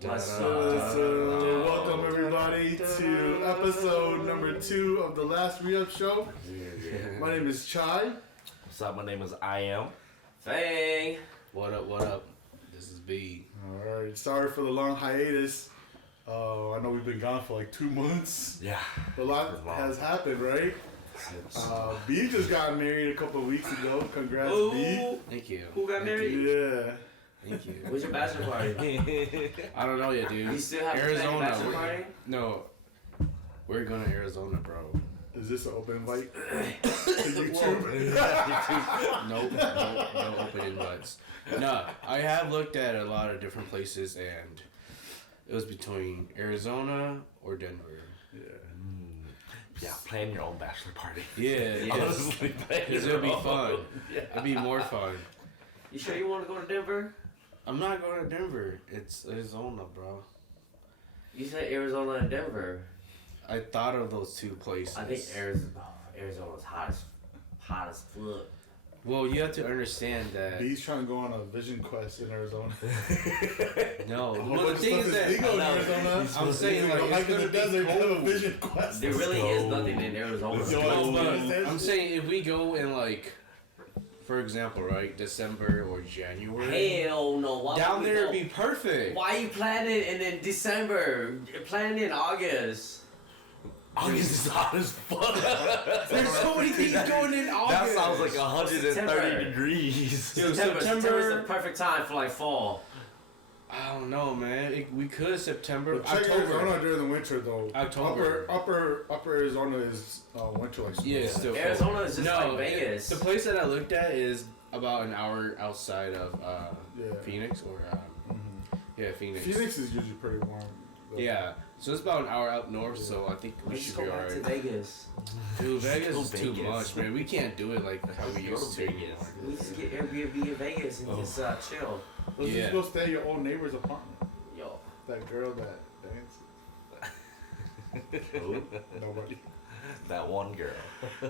So welcome everybody to episode number 2 of the last re-up show. My name is Chai. What's up? My name is I Am. Fang. What up? This is B. Alright, sorry for the long hiatus. I know we've been gone for like 2 months. Yeah. A lot has happened, right? B just got married a couple of weeks ago. Congrats, B. Thank you. Who got married? Yeah. Thank you. Where's your bachelor party? I don't know yet, dude. You still have Arizona. a bachelor party? No. We're going to Arizona, bro. Is this an open invite? To Nope, no open invites. No, I have looked at a lot of different places, and it was between Arizona or Denver. Yeah, plan your own bachelor party. Yeah. Honestly, Because it'll be fun. It'll be more fun. You sure you want to go to Denver? I'm not going to Denver. It's Arizona, bro. You said Arizona and Denver. I thought of those two places. I think Arizona's hot as fuck. Well, you have to understand that. B's trying to go on a vision quest in Arizona. No. A whole Well, the bunch of thing stuff is that legal in Arizona. I'm saying, like, like it's in the gonna desert, be have a cold. vision quest. There really go. is nothing in Arizona. Let's No, go. but I'm saying if we go in, like, for example, right, December or January, Hell no. Why down would we there go? it'd be perfect. Why you planning and in December? Plan in August. August is hot as fuck. There's so many things going in August. That sounds like 130 September. degrees. Dude, September's September. the perfect time for like fall. I don't know, man. We could September, Check Arizona October. during the winter though. October. Upper Arizona is winter like. Yeah, it's still cold. Arizona is just No, like Vegas. The place that I looked at is about an hour outside of Yeah. Phoenix or Phoenix. Phoenix is usually pretty warm. though. Yeah, so it's about an hour up north. So I think we Let's should go be back to alright. Vegas. Dude, Vegas Go is too Vegas. much, man. We can't do it like how we Go to used to. Vegas. We just get Airbnb in Vegas and just chill. Let's Yeah. just go stay at your old neighbor's apartment. Yo. That girl that dances. Nobody. That one girl. I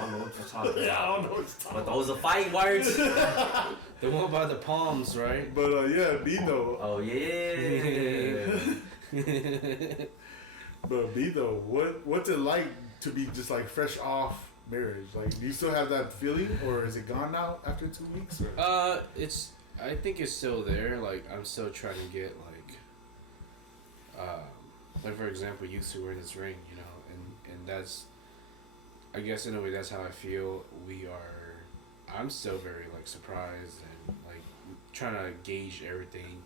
don't know what you're talking about. Yeah, I don't know what it's But those are fighting words. The one by the palms, right? But yeah, B though. Oh yeah. But B though, what's it like to be just like fresh off marriage? Like, do you still have that feeling, or is it gone now after 2 weeks? Or? I think it's still there. Like, I'm still trying to get like for example, you two were in this ring, you know, and that's, I guess in a way that's how I feel. I'm still very like surprised and like trying to gauge everything,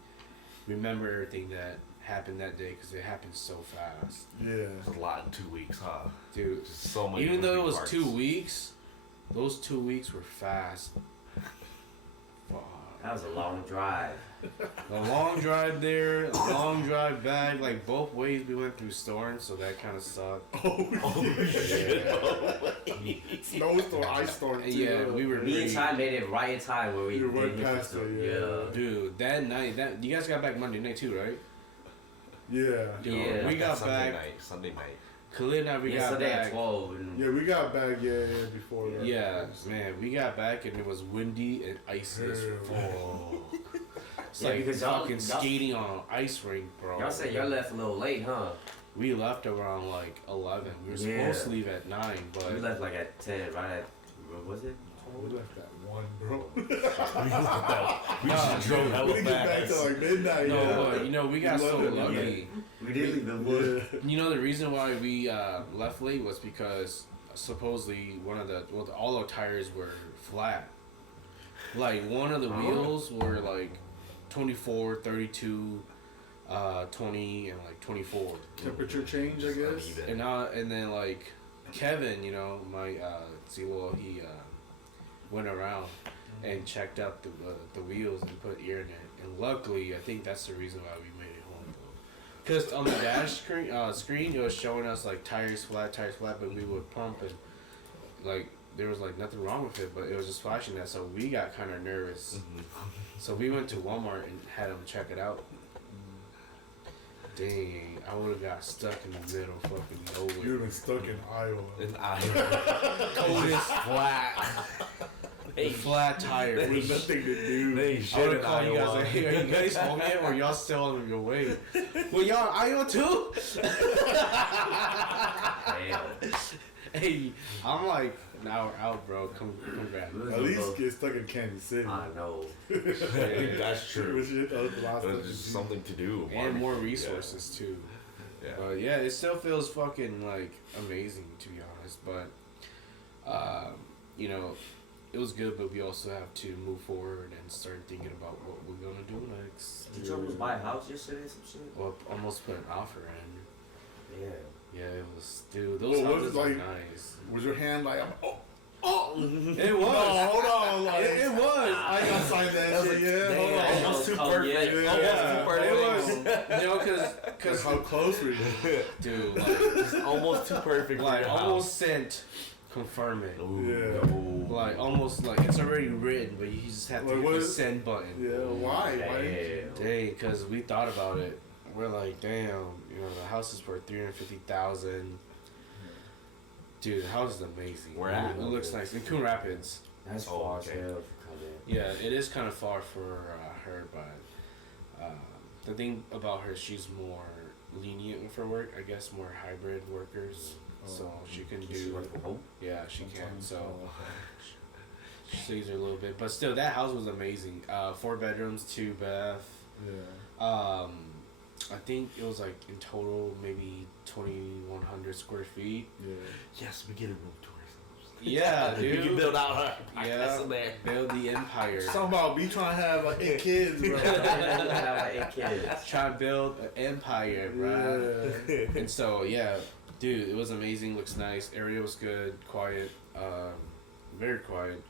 remember everything that happened that day because it happened so fast, Yeah. It's a lot in 2 weeks, huh? dude. Just so many. Even though it was parts. 2 weeks, those 2 weeks were fast. Fuck. That was a long drive. A long drive there, a long drive back, like both ways we went through storms, so that kind of sucked. Snowstorm, ice storm. Too. Yeah, we were Me and Ty made it right in time where we You went did past it. it, yeah. Dude, that night, you guys got back Monday night too, right? Yeah. Dude, Yeah. we got Sunday back. night. Sunday night. Khalid and I, we got Yesterday at back. 12. And Yeah, we got back. Yeah, before that. Yeah, man, we got back and it was windy and icy as Yeah. fuck. It's Yeah, like because y'all- fucking skating on an ice rink, bro. y'all said y'all left a little late, huh? We left around like 11. We were Yeah. supposed to leave at 9, but We left like at 10, right at, what was it? We left at 1, bro. We should have drove We hella didn't get back fast. till like midnight. no, yeah. but you know, we got We so love it, lucky. We did leave the Yeah. You know, the reason why we left late was because supposedly all the tires were flat. Like one of the wheels were like 24, 32, 20, and like 24. Temperature change, I guess. Uneven. And then like Kevin, you know, my he went around and checked out the wheels and put air in it. And luckily, I think that's the reason why we made it home. Because on the dash screen, it was showing us like tires flat, but we would pump and like there was like nothing wrong with it, but it was just flashing that. So we got kind of nervous. So we went to Walmart and had them check it out. Dang, I would have got stuck in the middle, fucking You'd have nowhere. been stuck in Iowa. In Iowa. Cold as flat. They flat tire. With nothing to do. They I would shit in have called you guys Iowa. like, hey, are you guys home yet or y'all still on your way? Well, y'all in Iowa too? Damn. Hey, I'm like an hour out, bro. Come grab me. At least get stuck in Kansas City. I know. That's true. Which is the last There's time just you something to do. And more Yeah. resources too. Yeah. But yeah, it still feels fucking like amazing to be honest. But you know, it was good, but we also have to move forward and start thinking about what we're gonna do next. Did you almost buy a house yesterday or some shit? Well, almost put an offer in. Yeah. Yeah, it was, dude. Those Well, houses was it are like- nice. Was your hand like, oh, It was. no, hold on. Like, It was. I got signed that shit, yeah. Hold on. Damn. Almost too Oh, perfect. yeah. Almost too It perfect. was. You know, Like, cause how close were you? dude, It's almost too perfect. like for your almost sent, confirm it. House. Ooh, Yeah. no. Like almost like it's already written, but you just have to Like, hit what the is- send button. Yeah, why? Why didn't you? Dang, cause we thought about it. We're like, damn, you know, the house is worth $350,000. Dude, the house is amazing. Where it, at? it looks nice in Coon Rapids. That's Oh, far okay. as hell for coming. Yeah, it is kind of far for her, but the thing about her, she's more lenient with her work. I guess more hybrid workers, so she can She do. work from home? Yeah, she can. Sometimes, So oh, she saves her a little bit, but still, that house was amazing. 4 bedrooms, 2 bath. yeah. I think it was like in total maybe 2,100 square feet. Yeah. Yes, we get a room to ourselves. Yeah, We can dude. build out our Yeah. podcast in there. Build the empire. Something about me trying to have like 8 kids, bro. I have like 8 kids. Try to build an empire, bro. Yeah. And so yeah, dude, it was amazing. Looks nice. Area was good, quiet, very quiet,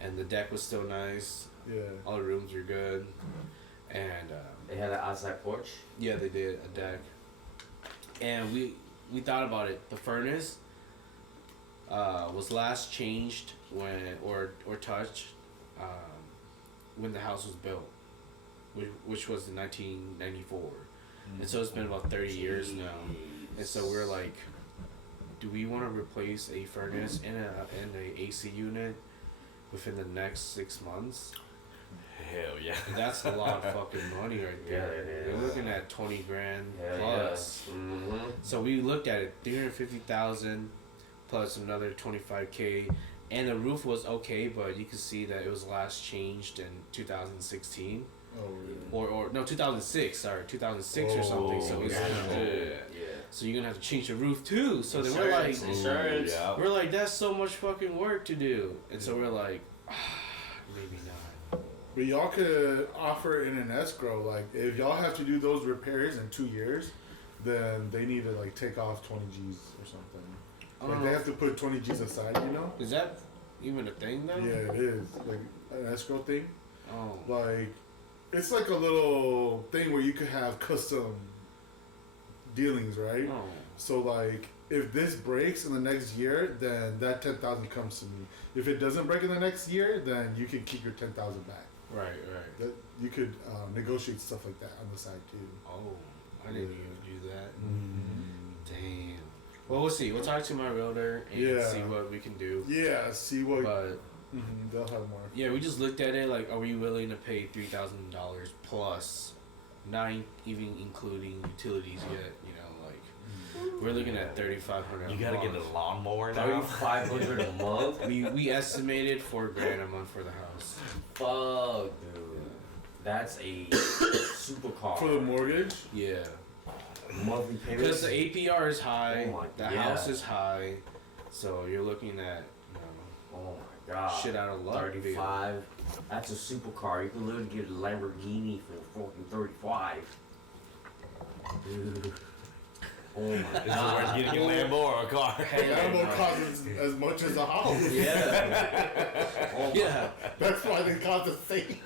and the deck was still nice. Yeah. All the rooms were good, and They had an outside porch. yeah, they did a deck. And we thought about it. The furnace was last changed when or touched when the house was built, which was in 1994. And so it's been about 30 years now. And so we're like, do we want to replace a furnace and a AC unit within the next 6 months? Hell yeah. And that's a lot of fucking money right there. Yeah, it You're is. looking at 20 grand Hell plus. yeah. Mm-hmm. So we looked at it, 350,000 plus another 25K, and the roof was okay, but you could see that it was last changed in 2016 Oh, yeah. or no 2006, sorry, 2006 or something. So it's yeah. Yeah. so you're gonna have to change the roof too. So then we're like, Insurance. Yeah. we're like, that's so much fucking work to do, and so we're like, maybe not. But y'all could offer in an escrow, like if y'all have to do those repairs in 2 years, then they need to like take off 20 G's or something. I Like don't they know. have to put 20 G's aside, you know? Is that even a thing now? Yeah, it is. Like an escrow thing. Oh. Like it's like a little thing where you could have custom dealings, right? Oh. So like if this breaks in the next year, then that 10,000 comes to me. If it doesn't break in the next year, then you can keep your 10,000 back. Right, right. That you could negotiate stuff like that on the side too. Oh, I didn't even do that. Mm-hmm. Damn. Well, we'll see. We'll talk to my realtor and Yeah. see what we can do. Yeah, see what But they'll have more. yeah, we just looked at it like, are we willing to pay $3,000 plus, not even including utilities yet? You know, like we're looking at $3,500. You gotta get month. a lawnmower now. 3,500 a month. We estimated $4,000 a month for the house. Fuck, dude. That's a supercar. For the mortgage? Yeah, monthly payment. because the APR is high, Oh my the God. house is high, so you're looking at Oh my god. shit out of luck. 35. That's a supercar. You can literally get a Lamborghini for fucking 35. Dude. Oh my This is where god. you getting a Lambo or a car. Hey, Lambo costs as much as a house. Yeah. Oh my Yeah, That's why they cost the same.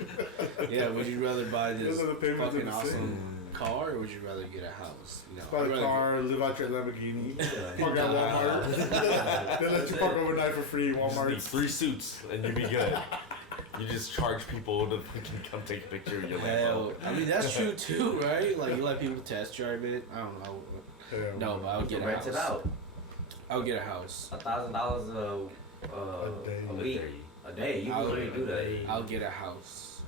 yeah. Would you rather buy this Those are the payments fucking are the same. awesome car, or would you rather get a house? You know, Buy I'd a rather car, live out your Lamborghini, park at Nah. Walmart. They let you park overnight for free. You just need Walmart. 3 suits and you'd be good. You just charge people to fucking come take a picture of your Hell, Lambo. I mean that's true too, right? Like you let people test drive it. I don't know. Yeah, No, but I would You get can a rent house. it out. I would get a house. $1,000 a day. week. A day, you can literally do that. I'll get a house.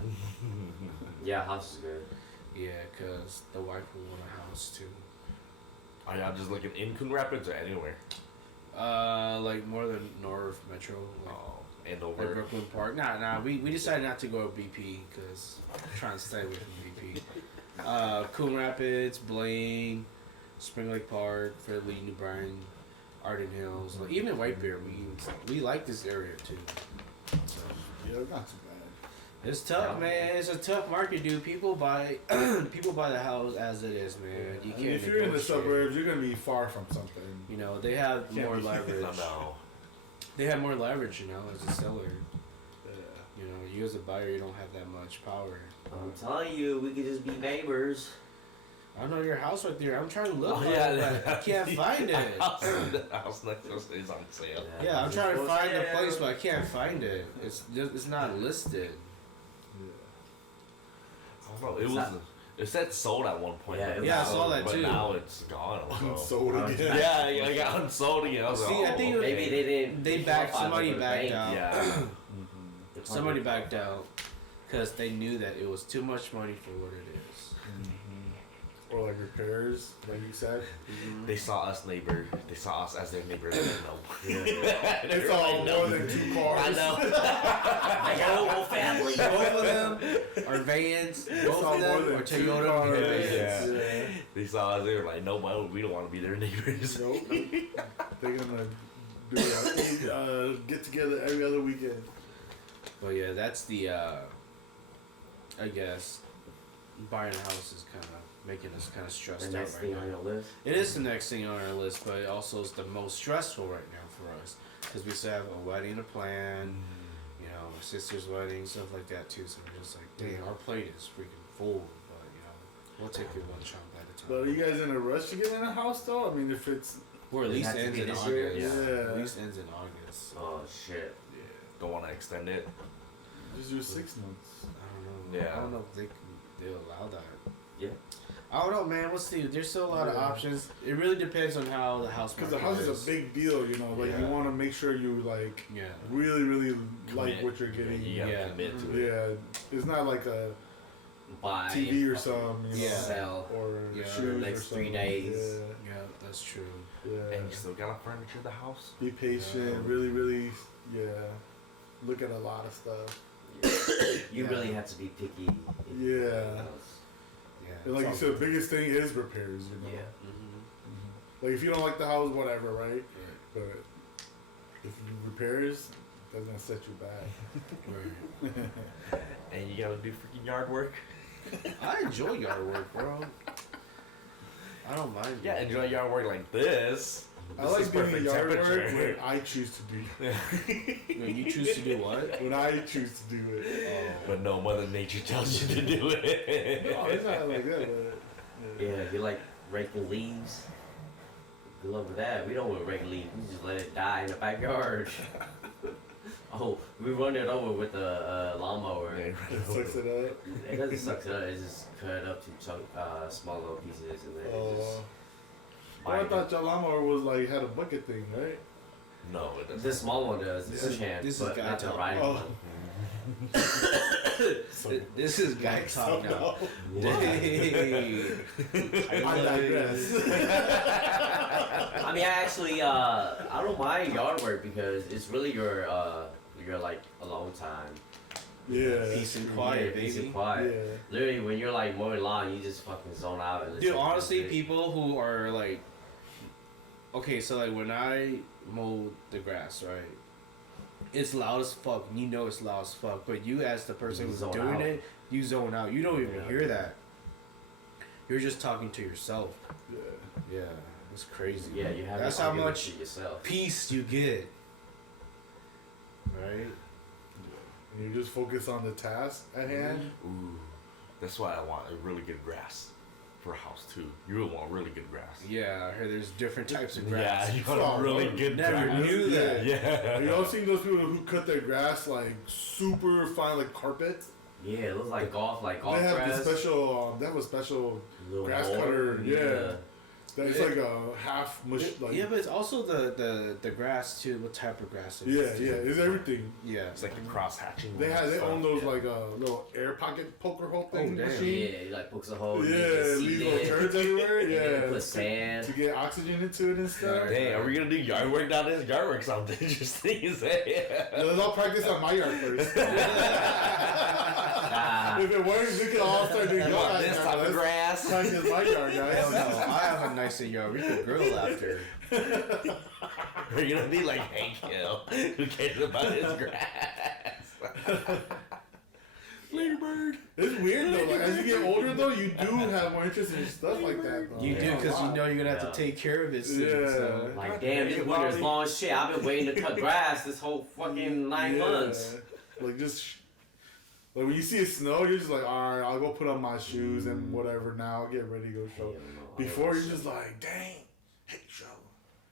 Yeah, house is good. Yeah, cause the wife will want a house too. Are y'all just looking in Coon Rapids or anywhere? Like more than North Metro, like, Oh, and like over. Brooklyn Park. Nah. We decided not to go to BP because I'm trying to stay away from BP. Coon Rapids, Blaine, Spring Lake Park, Fairleigh, New Bryan, Arden Hills, like, even White Bear. We like this area too. So. Yeah, not too bad. It's tough, man. It's a tough market, dude. People buy the house as it is, man. You I can't. mean, if you're in the negotiate. suburbs, you're gonna be far from something. You know, they have Can't more be- leverage. No. They have more leverage, you know, as a seller. Yeah. You know, you as a buyer, you don't have that much power. I'm telling you, we could just be neighbors. I know your house right there. I'm trying to look Oh, for yeah, it, but I can't find it. The house next to us is on sale. Yeah, I'm trying to For find the sale. place, but I can't find it. It's not listed. I don't know. It was. It said sold at one point. Yeah, but Yeah, I now- saw that but too. now it's gone. So. Unsold again. Yeah, I got unsold again. I was See, like, I think oh, Maybe they didn't. They backed somebody backed out. yeah. Somebody backed out because they knew that it was too much money for what it is. Or like repairs, like you said. They saw us neighbor. They saw us as their neighbor. They didn't know. It's all more than 2 cars. I know. I got a whole family. Both of them are vans. Both all of them more than are 2 Toyota cars. vans. Yeah. They saw us. They were like, "No, man, we don't want to be their neighbors." Nope. They're gonna do a get together every other weekend. But yeah, that's the I guess buying a house is kind of making us kind of stressed The out next right thing now. on your list. It is the next thing on our list, but it also is the most stressful right now for us because we still have a wedding to plan, you know, my sister's wedding, stuff like that too. So we're just like, dang, our plate is freaking full. But you know, we'll take it one chunk at a time. But are you guys in a rush to get in a house though? I mean, if it's Or at It least has to ends be in this August. year? Yeah. At least ends in August. Oh shit. Don't want to extend it. just do 6 months. I don't know. Yeah. I don't know if they'll allow that. Yeah. I don't know, man. We'll see. There's still a lot of Yeah. options. It really depends on how the house Because the market house is a big deal, you know. Like you Yeah. want to make sure you like Yeah. really, really like Commit. what you're getting. You gotta Yeah. commit to it. Yeah, it's not like a Buy. TV or fucking something, you know, Yeah. Sell. or Yeah. shoes Next or 3 something. days. Yeah, that's true. Yeah, yeah. And you still gotta furniture the house. Be patient. Yeah. Really, really, yeah. Look at a lot of stuff. You Yeah. really have to be picky. Yeah. Yeah. And like you it's said, all the biggest thing is repairs. You know. Yeah. Mhm. Like if you don't like the house, whatever, right? Right. But if you repairs, that's gonna set you back. Right. And you gotta do freaking yard work. I enjoy yard work, bro. I don't mind. Yeah, it. enjoy yard work like this. I This like is doing perfect yard work temperature. when I choose to do. When you choose to do what? When I choose to do it. But no, Mother Nature tells you to do it. No, it's not like that. But Yeah, you like raking leaves. Good luck with that. We don't want to rake leaves. We just let it die in the backyard. Oh, we run it over with the lawnmower. It sucks it up. It doesn't suck it up. It just cut it up to small little pieces and then it just. Oh, I thought your lawnmower was like had a bucket thing, right? No, it doesn't. This small one does. This This is- hand, this is but guy not the talk. riding Oh. one. This is guy talk now. Hey. I digress. I mean, I actually, I don't mind yard work because it's really your like alone time. Yeah. Peace and quiet, Yeah, peace baby. and quiet. Yeah. Literally, when you're like mowing lawn, you just fucking zone out. And Dude, listen to honestly, music. people who are like, okay, so like when I mow the grass, right? It's loud as fuck. And you know it's loud as fuck. But you, as the person You who's zone doing out. it, you zone out. You don't even Yeah. hear that. You're just talking to yourself. Yeah. Yeah, it's crazy. Yeah, you have. That's to how argue much with yourself. peace you get. Right? And you just focus on the task at hand. Ooh, that's why I want a really good grass for a house too. You really want really good grass. Yeah, I heard there's different types of grass. Yeah, you want a really good Never grass. knew that. Yeah. You all seen those people who cut their grass like super fine, like carpet? Yeah, it looks like golf They have grass. the special. They have a special Little grass mower, cutter, yeah. It's like a half mush. Like Yeah, but it's also the grass too. What type of grass? It yeah, is, too. it's everything. Yeah. It's like the cross hatching. They stuff. own those like little air pocket poker hole thing damn. machine. Yeah, he like pokes a hole. Yeah, you leave can little see turds everywhere. it. Yeah, Put sand. to get oxygen into it and stuff. Dang, are we gonna do yard work down this? Yard work sounds interesting. Let's all practice on my yard first. If it works, we can all start doing You want yoga. this type of grass? Practice my yard, Hell no, guys. I have a nicer yard. We can grill after. We're gonna be like Hank Hill, who cares about his grass. Ladybird. It's weird though. Like, as you get older, though, you do have more interest in stuff like that. Though. You do Yeah, because a you lot. know you're gonna have Yeah. to take care of it soon. Yeah. So. Like, damn, this winter's long as shit. I've been waiting to cut grass this whole fucking 9 months. Like just like when you see it snow, you're just like, all right, I'll go put on my shoes and whatever. Now I'll get ready to go show. Hell no, Before you're just like, dang, hey, show.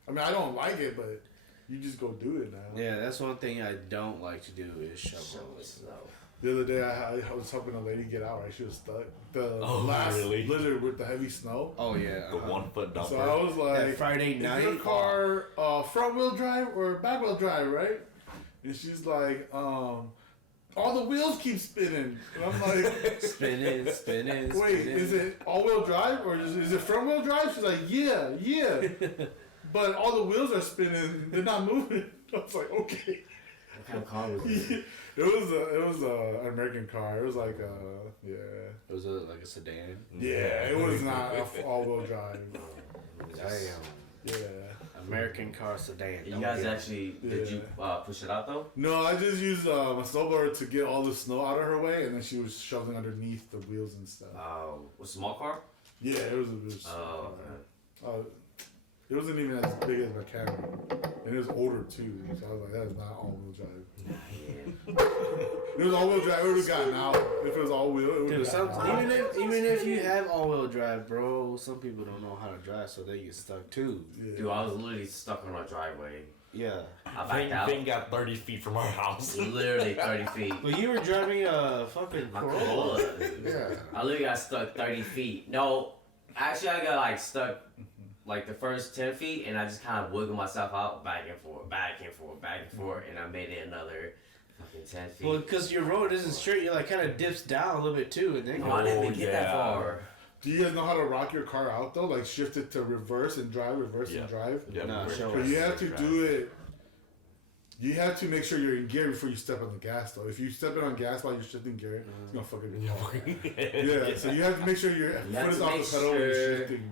I mean, I don't like it, but you just go do it now. Yeah, that's one thing I don't like to do is shovel. Shovel snow. The other day, I was helping a lady get out. Right, she was stuck. The Oh, last really? blizzard with the heavy snow. Oh yeah. The 1 foot dumper. So I was That like, Friday is night. your car front wheel drive or back wheel drive, right? And she's like, all the wheels keep spinning. And I'm like, Spinning. wait, spinning. is it all wheel drive or is it front wheel drive? She's like, yeah. But all the wheels are spinning. They're not moving. I was like, okay. What kind of car was it? It was an American car. It was like yeah. It was like a sedan. Yeah, it was not all wheel drive. Damn. Yeah. American car sedan. You guys actually, did Yeah. you push it out though? No, I just used my snowblower to get all the snow out of her way, and then she was shoveling underneath the wheels and stuff. Was it a small car? Yeah, it was. Oh, okay. It wasn't even as big as my camera, and it was older too. So I was like, that is not all wheel drive. Nah, yeah. If it was all wheel drive, it would have gotten out. If it was all wheel, it would Dude, have gotten out. even if you have all-wheel drive, bro, some people don't know how to drive, so they get stuck too. Yeah. Dude, I was literally stuck on our driveway. Yeah. I backed out. Ving got 30 feet from our house. Literally 30 feet. But you were driving a fucking My Corolla. Corolla. Yeah. I literally got stuck 30 feet. No, actually I got like stuck like the first 10 feet and I just kind of wiggled myself out back and forth, and I made it another fucking 10 feet. Well, because your road isn't straight, you like kind of dips down a little bit too, and then No, I didn't even get that yeah. far. Do you guys know how to rock your car out though? Like shift it to reverse and drive, reverse Yeah. and drive. Yeah, Nah, we're- show But us. you have to do it. You have to make sure you're in gear before you step on the gas though. If you step it on gas while you're shifting gear, it's gonna fucking yeah. So you have to make sure your have foot is to off the make pedal when you're sure- shifting.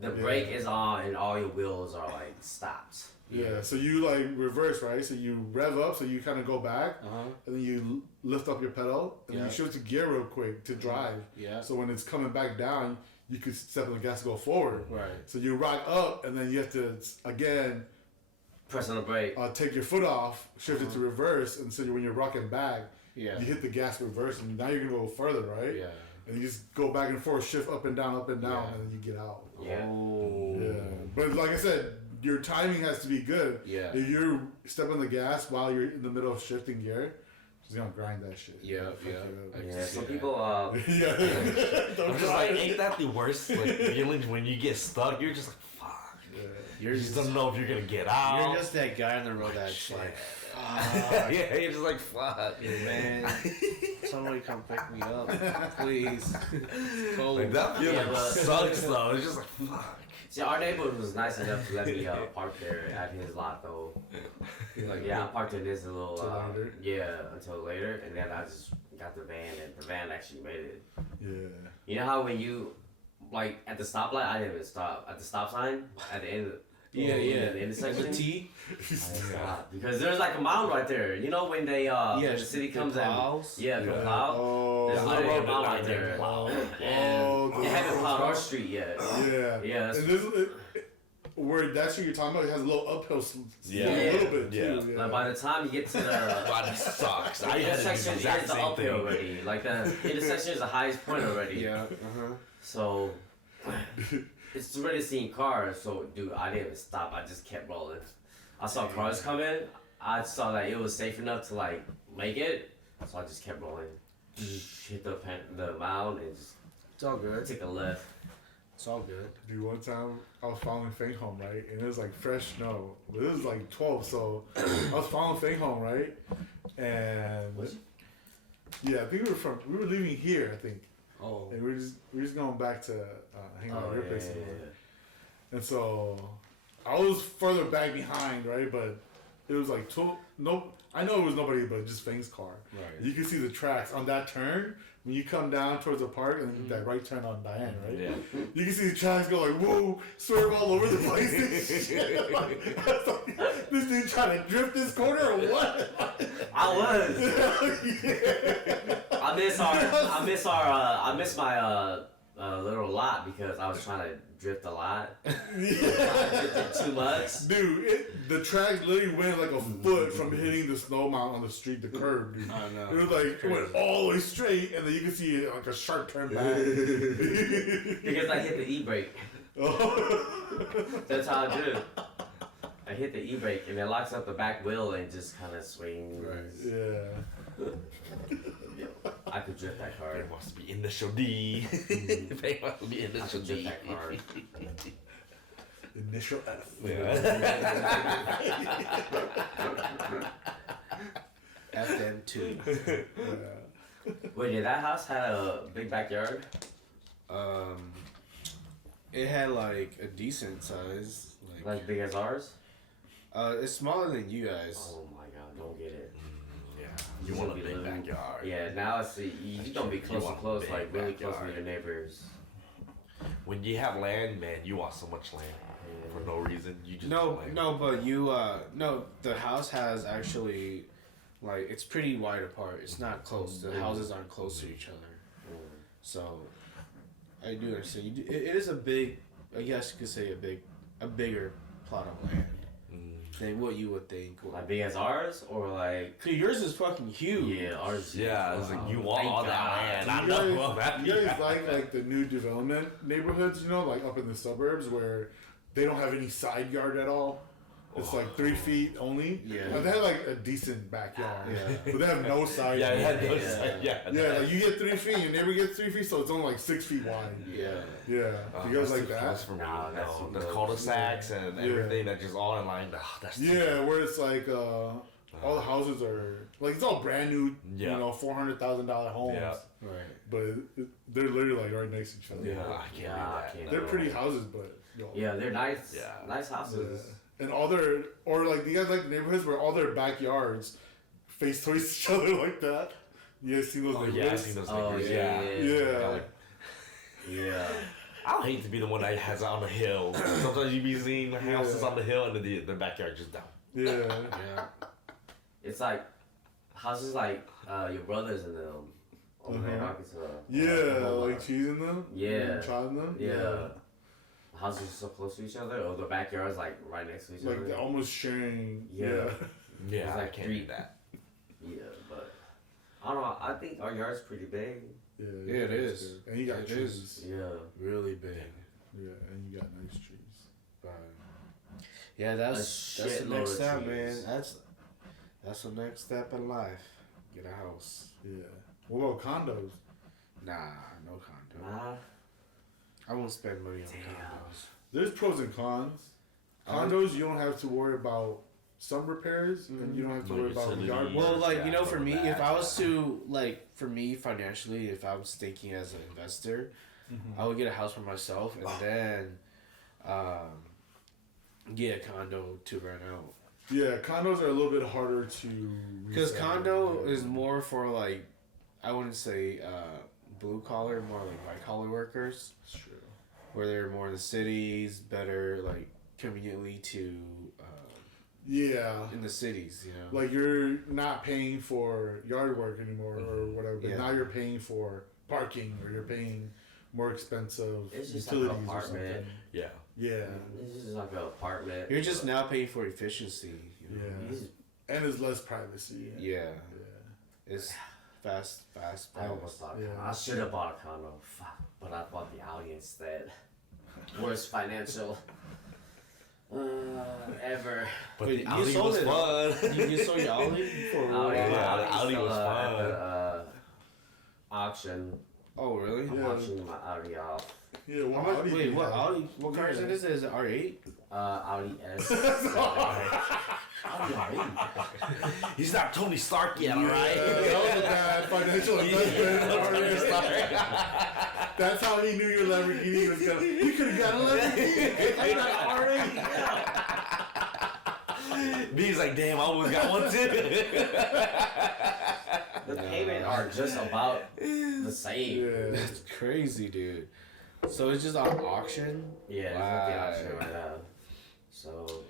The Yeah. brake is on and all your wheels are like stopped. Yeah. So you like reverse, right? So you rev up, so you kind of go back, Uh-huh. and then you lift up your pedal, and then Yeah. you shift to gear real quick to drive. Yeah. So when it's coming back down, you can step on the gas and go forward. Right. So you rock up, and then you have to again Press on the brake. take your foot off, shift it to reverse, and so when you're rocking back, Yeah. you hit the gas reverse, and now you're gonna go further, right? Yeah. And you just go back and forth, shift up and down, Yeah. and then you get out. Yeah. Oh. Yeah. But like I said, your timing has to be good. Yeah. If you step on the gas while you're in the middle of shifting gear, she's gonna grind that shit. Yeah, Fuck yeah. it up. Yeah, some Yeah. people, Yeah. Don't I'm just try like, it. ain't that the worst like feeling when you get stuck? You're just like, fuck. Yeah. You're You just just, don't know if you're gonna get out. you're just that guy on the road that's shit. like, Yeah, you're just like, fuck. man, somebody come pick me up, please. Cold. Like, that feeling Yeah, but- sucks though. It's just like, fuck. see, our neighborhood was nice enough to let me park there at his lot though. Like, yeah, I parked in this little, Till later? yeah, until later, and then I just got the van, and the van actually made it. Yeah. You know how when you, like, at the stoplight, I didn't even stop. At the stop sign, at the end of Yeah, yeah. the intersection, The T. I didn't stop. Because there's like a mound right there. You know when they, when the city comes in. plows. Yeah, the plow. Oh. There's I literally a rode mound the right there. goddamn plow. And Oh, they haven't the- plowed our street yet. Yeah. Yeah, that's- And where that street you're talking about, it has a little uphill Yeah. a little bit Yeah. too. But by the time you get to the Wow, that sucks. I the had to do the intersection exact is the same uphill thing. already. Like the intersection is the highest point already. Yeah. Uh-huh. So it's already seen cars. So dude, I didn't even stop. I just kept rolling. I saw cars come in. I saw that it was safe enough to like make it. So I just kept rolling. Hit the mound and just It's all good. took a left. It's all good. Dude, one time I was following Fang home, right? And it was like fresh snow. But it was like 12, so I was following Fang home, right? And yeah, I think we were leaving here, I think. Oh. And we were just going back to hang out at your place. And so I was further back behind, right? But it was like I know it was nobody but just Fang's car. Right. You can see the tracks on that turn when you come down towards the park and that right turn on Diane, right? Yeah. You can see the tracks go like, whoa, swerve all over the place and shit. Like, I was like, this dude trying to drift this corner or what? I was. Yeah. I miss my little lot because I was trying to drift a lot. I drifted too much. Dude, the tracks literally went like a foot from hitting the snow mountain on the street, the curb, dude. I know. It was like, it went all the way straight, and then you can see like a sharp turn back. Because I hit the e-brake. That's how I do it. I hit the e-brake and it locks up the back wheel and just kind of swings. Right. Yeah. I could drift that car. It wants to be initial D. It wants to be I initial could drift D. that car. Initial F. FM2. Yeah. Wait, did that house had a big backyard? It had like a decent size. Like big as ours? It's smaller than you guys. Oh my god, don't get it. Yeah. You want a be big living- backyard. Yeah, now it's you're gonna be close want to a close, big like really close to backyard. your neighbors. When you have land, man, you want so much land for no reason. You just No, want land. no, but you, no, the house has actually, like, it's pretty wide apart. It's not close. The houses aren't close to each other. So, I do understand. It is a big, I guess you could say a bigger plot of land than what you would think. Like big as ours, or like 'Cause yours is fucking huge. yeah, ours. Yeah, it's like you want Thank all that God. land. I You know. guys, Well, that, you guys like the new development neighborhoods, you know, like up in the suburbs where they don't have any side yard at all. It's like 3 feet only. Yeah. And they have like a decent backyard. Yeah. But they have no side Yeah, yard. it had those. Yeah. Yeah. Like you get 3 feet, your neighbor gets 3 feet, so it's only like 6 feet wide. Yeah. Yeah. You guys like That's that? for me. Nah, that's No, too the close. cul-de-sacs and Yeah. everything that just all in line. That's too Yeah, where it's like all the houses are like it's all brand new, Yeah. you know, $400,000 homes. Yeah. Right. But they're literally like right next to each other. Yeah, I can't Yeah, read I that. can't. They're pretty houses, but yo, Yeah, they're nice. Yeah. Nice houses. Yeah. And all their, or like, do you guys like neighborhoods where all their backyards face towards each other like that? You guys see those Oh neighborhoods? yeah, I've seen those Oh, neighbors. yeah. Yeah. like, Yeah. I don't hate to be the one that has it on the hill. Sometimes you be seeing the houses on the hill and then the backyard just down. Yeah. Yeah. It's like houses like your brothers and them over there in Arkansas. Yeah, like cheesing them? Yeah. And chopping them? Yeah. Houses are so close to each other, or the backyards like right next to each Like other. they're almost sharing. Yeah. Yeah, It's I like can't three- do that. Yeah, but I don't know. I think our yard's pretty big. Yeah, Yeah, it it's is. good. And you got It trees. is. Yeah. Really big. Yeah, and you got nice trees. But yeah, that's the shitload next of step, trees. man. That's the next step in life. Get a house. Yeah. What about condos? Nah, no condo. Nah. I won't spend money on Damn. condos. There's pros and cons. Condos, you don't have to worry about some repairs, and you don't have to No worry about utilities. yard Well, work. like, Yeah, you know, for for me, that, if I was yeah. to, like, for me financially, if I was thinking as an investor, I would get a house for myself and then get a condo to rent out. Yeah, condos are a little bit harder to. Because resell. condo is more for, like, I wouldn't say blue collar, more like white collar workers, That's true. where they're more in the cities, better, like, conveniently to, Yeah. in the cities, you know? Like you're not paying for yard work anymore or whatever, but Yeah. now you're paying for parking or you're paying more expensive It's just like an utilities or apartment. something. Yeah. Yeah. This is like an apartment. You're just now paying for efficiency. You know? Yeah. You just- And it's less privacy. Yeah. Yeah. It's fast. I almost bought a Yeah. condo. I should have bought a condo. Fuck. But I bought the Audi instead. Worst financial ever. But Wait, the you Audi sold was it, fun. You sold your Audi for Audi, Yeah, Audi, the Audi still, was at fun. the auction. Oh really? I'm Yeah. auctioning my Audi off. Yeah, what How much, Audi do wait, you what have? Audi? What car is Yeah. it? Is it R8? Audi S. He's not Tony Stark yet, Yeah, alright? that was a bad financial investment. Already. That's how he knew your Lamborghini was coming. You could have got a Lamborghini. I got already. B's like, damn, I almost got one too. The payments are just about the same. Yeah. That's crazy, dude. So it's just on auction? Yeah, it's Wow. at the auction right now. So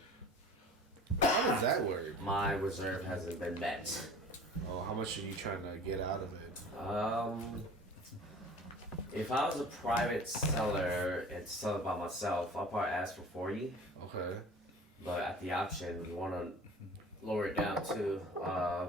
How does that work? my reserve hasn't been met. Oh, how much are you trying to get out of it? If I was a private seller and sell it by myself, I'll probably ask for 40. Okay. But at the auction, you want to lower it down too. I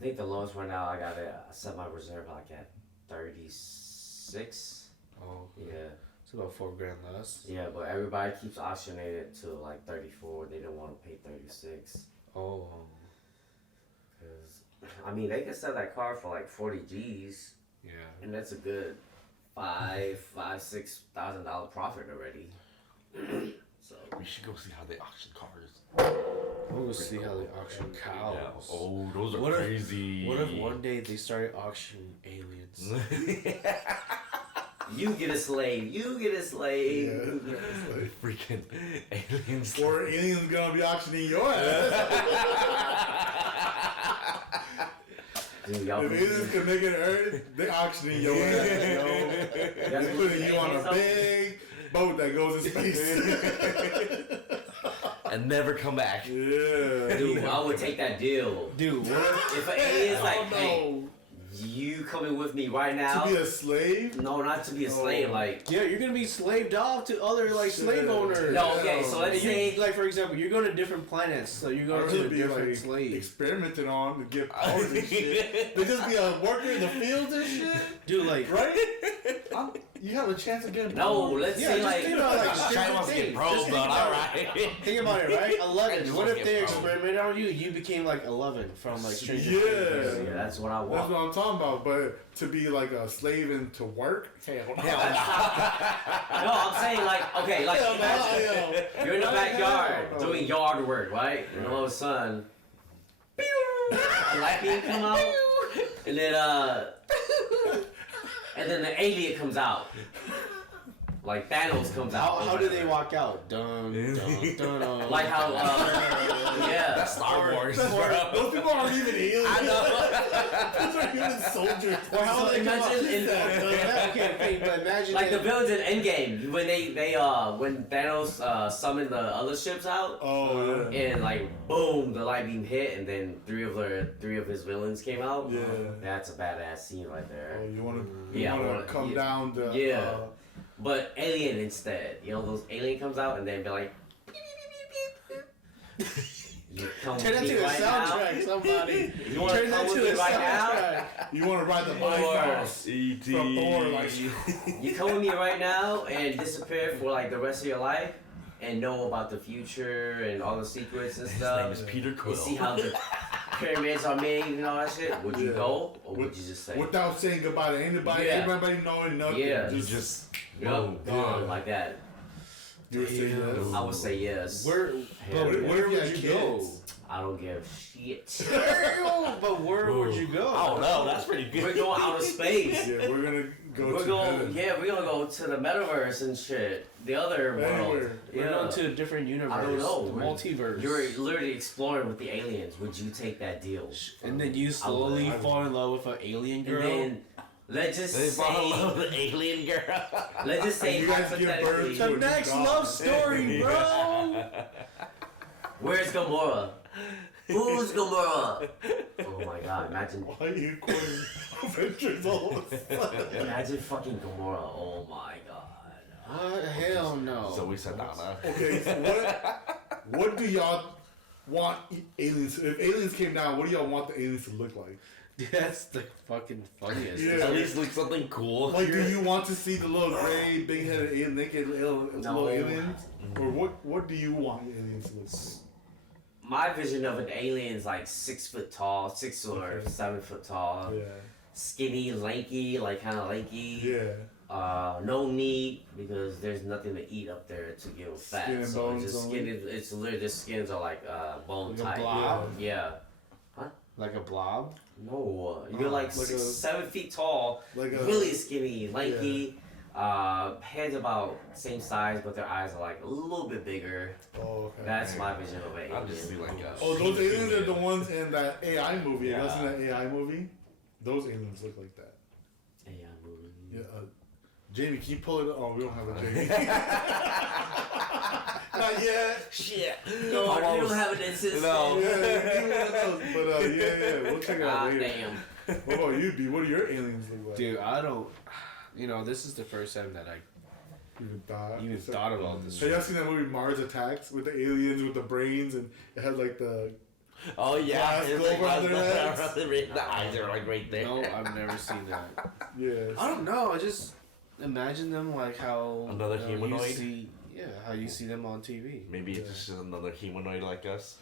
think the lowest right now I got it. I set my reserve like at 36. Oh, Yeah, it's about $4,000 less. yeah. But everybody keeps auctioning it to like 34. They don't want to pay 36. Oh. Cause I mean they can sell that car for like 40 G's, Yeah. and that's a good $6,000 profit already. So We should go see how they auction cars. We'll go see how they auction cows. Yeah. Oh, those are What if- crazy. What if one day they started auctioning aliens? you get a slave. You get a slave. Yeah. You get a slave. Freaking aliens. Or aliens gonna be auctioning your ass. Dude, y'all If aliens can make it Earth, they auctioning your ass, yo. They putting you on a big boat that goes in space. And never come back. Yeah. Dude, I would take that deal. Dude, what if, If an alien's like, Oh, hey, no. you coming with me right now? To be a slave? No, not to be a slave. Oh. Like, yeah, you're gonna be slaved off to other like slave Shit. owners. no, okay. So let's And you- say, like for example, you're going to different planets, so you're going Or to a could be different like slave. experimented on to get powers and shit. They just be a worker in the fields and shit, Dude, like, right? You have a chance of getting no, powers. let's yeah, say just like, think about like China stupid wants to get things. pro, Just but think about it. alright. Think about it, right? I 11. just What wanna if get they pro. experimented on you? You became like 11 from like Stranger Yeah. Things. yeah, that's what I That's want. what I'm talking about. But to be like a slave and to work, hell no. No, I'm saying like, okay, like imagine you're in the backyard no. doing yard work, right? And all of a sudden, a light beam come out, and then the alien comes out. Like Thanos comes out. How do they walk out? Dun, dun, dun, dun. Like how, yeah. That's Star Wars. Those people aren't even aliens. I know. Those are human soldiers. Or how So do they come out? imagine in- Okay, but imagine Like the that- villains in Endgame when when Thanos summoned the other ships out, Oh yeah. and like boom, the light beam hit, and then three of his villains came out. Yeah. That's a badass scene right there. Oh, you wanna Yeah, I wanna- come yeah. down to Yeah. But alien instead, those alien comes out and then be like, you come Turn with that me to a right soundtrack, now. somebody. You wanna Turn come that with to me a right soundtrack. you wanna ride the Or- Bifrost E.T. from Thor, like You come with me right now and disappear for like the rest of your life and know about the future and all the secrets and His stuff. name is Peter Quill. And see how the pyramids are made and all that shit. Would you Yeah. go or would With- you just say, without saying goodbye to anybody, Yeah. everybody knowing nothing. Yeah. You just yep, boom. gone Yeah. like that? You would say Damn. yes. I would say yes. Where, Hell but yeah. What where if you would had you go? kids? I don't give shit. But where would you go? Oh no, that's pretty good. We're going outer space. Yeah, we're gonna go We're to going, heaven. yeah, we're gonna go to the metaverse and shit. The other world. Anywhere. We're Yeah. going to a different universe. I don't know. The multiverse. You're literally exploring with the aliens. Would you take that deal? and then you slowly I would. fall in love with an alien girl. And then let's just They fall in love say, with an alien girl. let's just say You guys give birth hypothetically, the next love story, bro. where's Gamora? Who's Gamora? Oh my god! Imagine, Why are you quoting Avengers all of a sudden? imagine fucking Gamora. Oh my god. What? Hell no. Zoe Saldana. Okay, so what do y'all want aliens? If aliens came down, what do y'all want the aliens to look like? That's the fucking funniest. Yeah. At least like something cool. Like, do you want to see the little gray, big-headed, naked little aliens, or what do you want your aliens to look like? My vision of an alien is like 6 foot tall, 6 or Okay. 7 foot tall, Yeah, skinny, lanky, like kind of lanky. yeah. No meat because there's nothing to eat up there to give fat. Skin and so bones just only? skin. It's literally just skins are like bone Like a type. blob? Yeah. Like a blob. No, you're like like 7 feet tall, Like a really skinny, lanky. Heads about same size, but their eyes are like a little bit bigger. Oh, okay. That's my vision of an I'll just see alien. like a. Oh, those aliens are the human. ones in that AI movie. Yeah. That's in that AI movie. Those aliens look like that. Yeah, movie. Yeah. Jamie, can you pull it up? Oh, we don't have a Jamie. Not yet. Shit. No, you don't have an assistant. No. Yeah, give me one of those. But yeah, we'll check it out God later. damn. What about you, B? What do your aliens look like? Dude, I don't. You know, this is the first time that I even thought about this. Have y'all seen that movie Mars Attacks with the aliens with the brains and it had like the Oh yeah, Glass it's go like around their heads. the eyes are like right there. No, I've never seen that. yeah. I don't know. I just imagine them like how Another you humanoid? see, how you see them on TV. Maybe it's just another humanoid like us,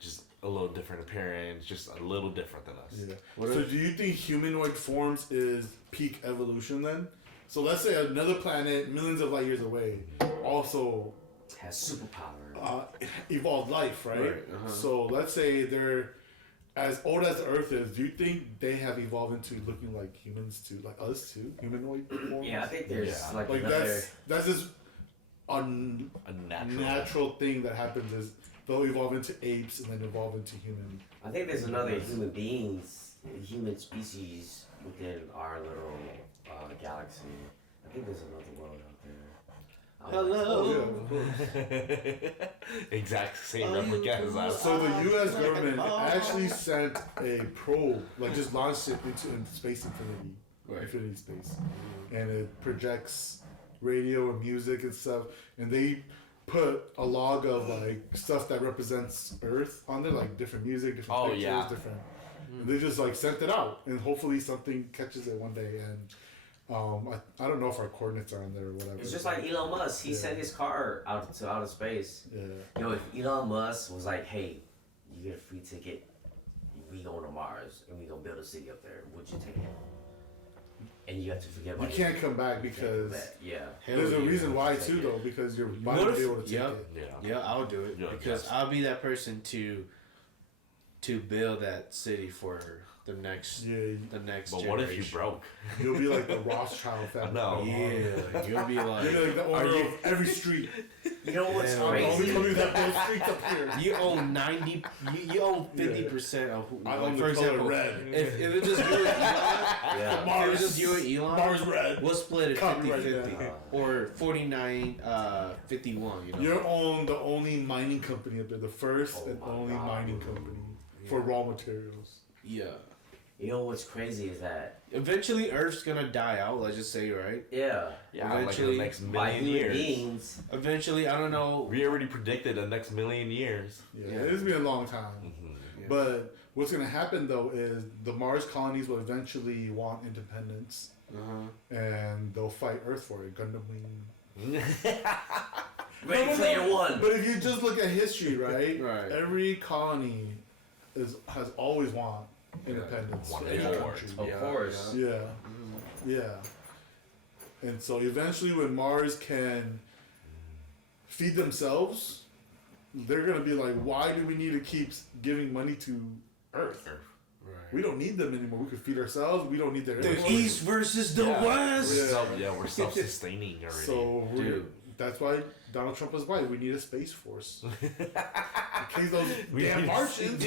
just a little different appearance, just a little different than us. Yeah. What So if- do you think humanoid forms is peak evolution then? So let's say another planet millions of light years away also Has superpower. evolved life, right? Right, uh-huh. So let's say they're as old as the Earth is. Do you think they have evolved into looking like humans too, like us too, humanoid forms? Yeah, I think there's Yeah. like Like another. that's just a A natural. natural thing that happens is they'll evolve into apes and then evolve into human. I think there's another human species within our little galaxy. I think there's another world out there. Hello. Yeah, of course. Exact same Are replica you- as us. So the U.S. Like government an actually sent a probe, like just launched it into space infinity, Right. infinity space, and it projects radio and music and stuff, and they put a log of like stuff that represents Earth on there, like different music, different Oh, pictures, yeah. different. And they just like sent it out, and hopefully something catches it one day. And I don't know if our coordinates are on there or whatever. It's just like Elon Musk. He Yeah. sent his car out to outer space. Yeah. Yo, if Elon Musk was like, "Hey, you get a free ticket, we going to Mars and we gonna build a city up there," would you take it? And you have to forget You about can't come back You can't come because back. Yeah. Hell there's a yeah. reason why Take too it. though, because your What body will if- be able to take yep. it. Yeah. Yeah, I'll do it Yeah, because yes. I'll be that person to build that city for the next Yeah, the next. But what if you generation. broke? you'll be like the Rothschild family. No. Yeah, you'll be like You'll be like the Are owner you- of every street. You know what's Yeah. The only crazy? company that builds streets up here. you own 90. You own 50% of who. I like, own for the color example, if if it was just you and Elon, Yeah. if it was just you and Elon, Mars red. we'll split it Copyright 50-50 that. or 49-51. You know. You're on the only mining company up there, the first Oh and my only God. mining company for raw materials. Yeah. You know what's crazy is that Eventually, Earth's gonna die out. Let's just say, right? yeah, Yeah, like Eventually, the next by million human years. beings. Eventually, I don't know. We already predicted the next million years. Yeah, Yeah. it's been a long time. Mm-hmm. Yeah. But what's gonna happen though is the Mars colonies will eventually want independence, and they'll fight Earth for it. Gundam Wing. Ready Player One. But if you just look at history, right? Right. Every colony has always want independence. Want for each more. country. Of Yeah, course. Yeah. Yeah. And so eventually when Mars can feed themselves, they're going to be like, why do we need to keep giving money to Earth? Right. We don't need them anymore. We can feed ourselves. We don't need their The input. East versus the Yeah. West. We're self-sustaining already. So Dude. that's why Donald Trump was right. We need a space force. In case those We damn need- Martians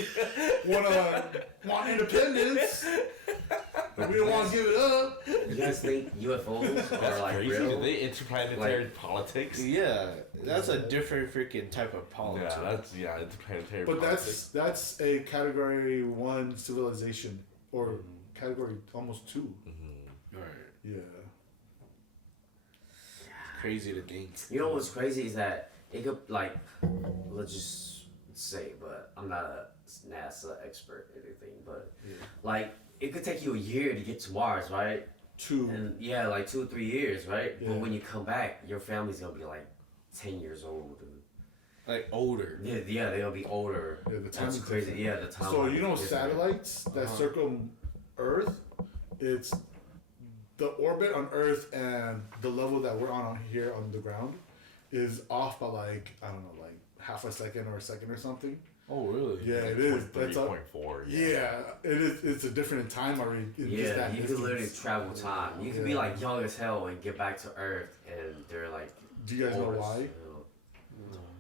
want independence. And we don't want to give it up. You guys think UFOs That's are like crazy. real? They interplanetary politics. Yeah, that's a different freaking type of politics. Yeah, interplanetary But politics. that's a category 1 civilization or category almost 2. Right. Yeah. Crazy to think. You know what's crazy is that it could like, let's just say, but I'm not a NASA expert or anything, but like it could take you a year to get to Mars, right? 2. And yeah, like 2 or 3 years, right? Yeah. But when you come back, your family's gonna be like 10 years old. And Like older. yeah, they're gonna be older. Yeah, the That's timing's crazy. different. Yeah, the time. So you know satellites that Uh-huh. circle Earth, it's the orbit on Earth and the level that we're on here on the ground is off by like I don't know, like half a second or a second or something. Oh, really? Yeah, it is. That's up. 3.4. Yeah, it is. It's a different in time already. It's just Yeah, that you can distance. literally travel time. You can be Yeah. like young as hell and get back to Earth, and they're like. Do you guys know old as why? hell.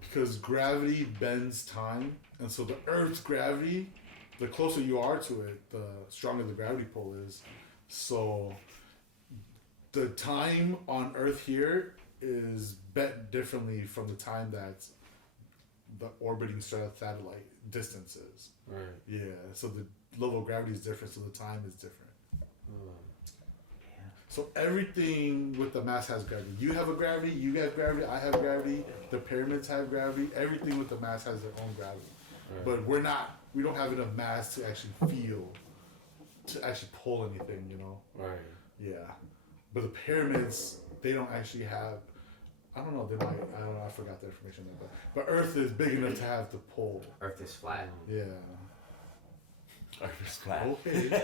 Because gravity bends time, and so the Earth's gravity, the closer you are to it, the stronger the gravity pull is. So the time on Earth here is bent differently from the time that the orbiting satellite distance is. Right. Yeah, so the level of gravity is different, so the time is different. So everything with the mass has gravity. You have a gravity, you have gravity, I have gravity, the pyramids have gravity, everything with the mass has their own gravity. Right. But we don't have enough mass to actually feel, to actually pull anything, you know? Right. Yeah. But the pyramids, they don't actually have, I don't know, they might, I don't know, I forgot the information there. But Earth is big enough to have the pull. Earth is flat. Yeah. Earth is flat. Okay.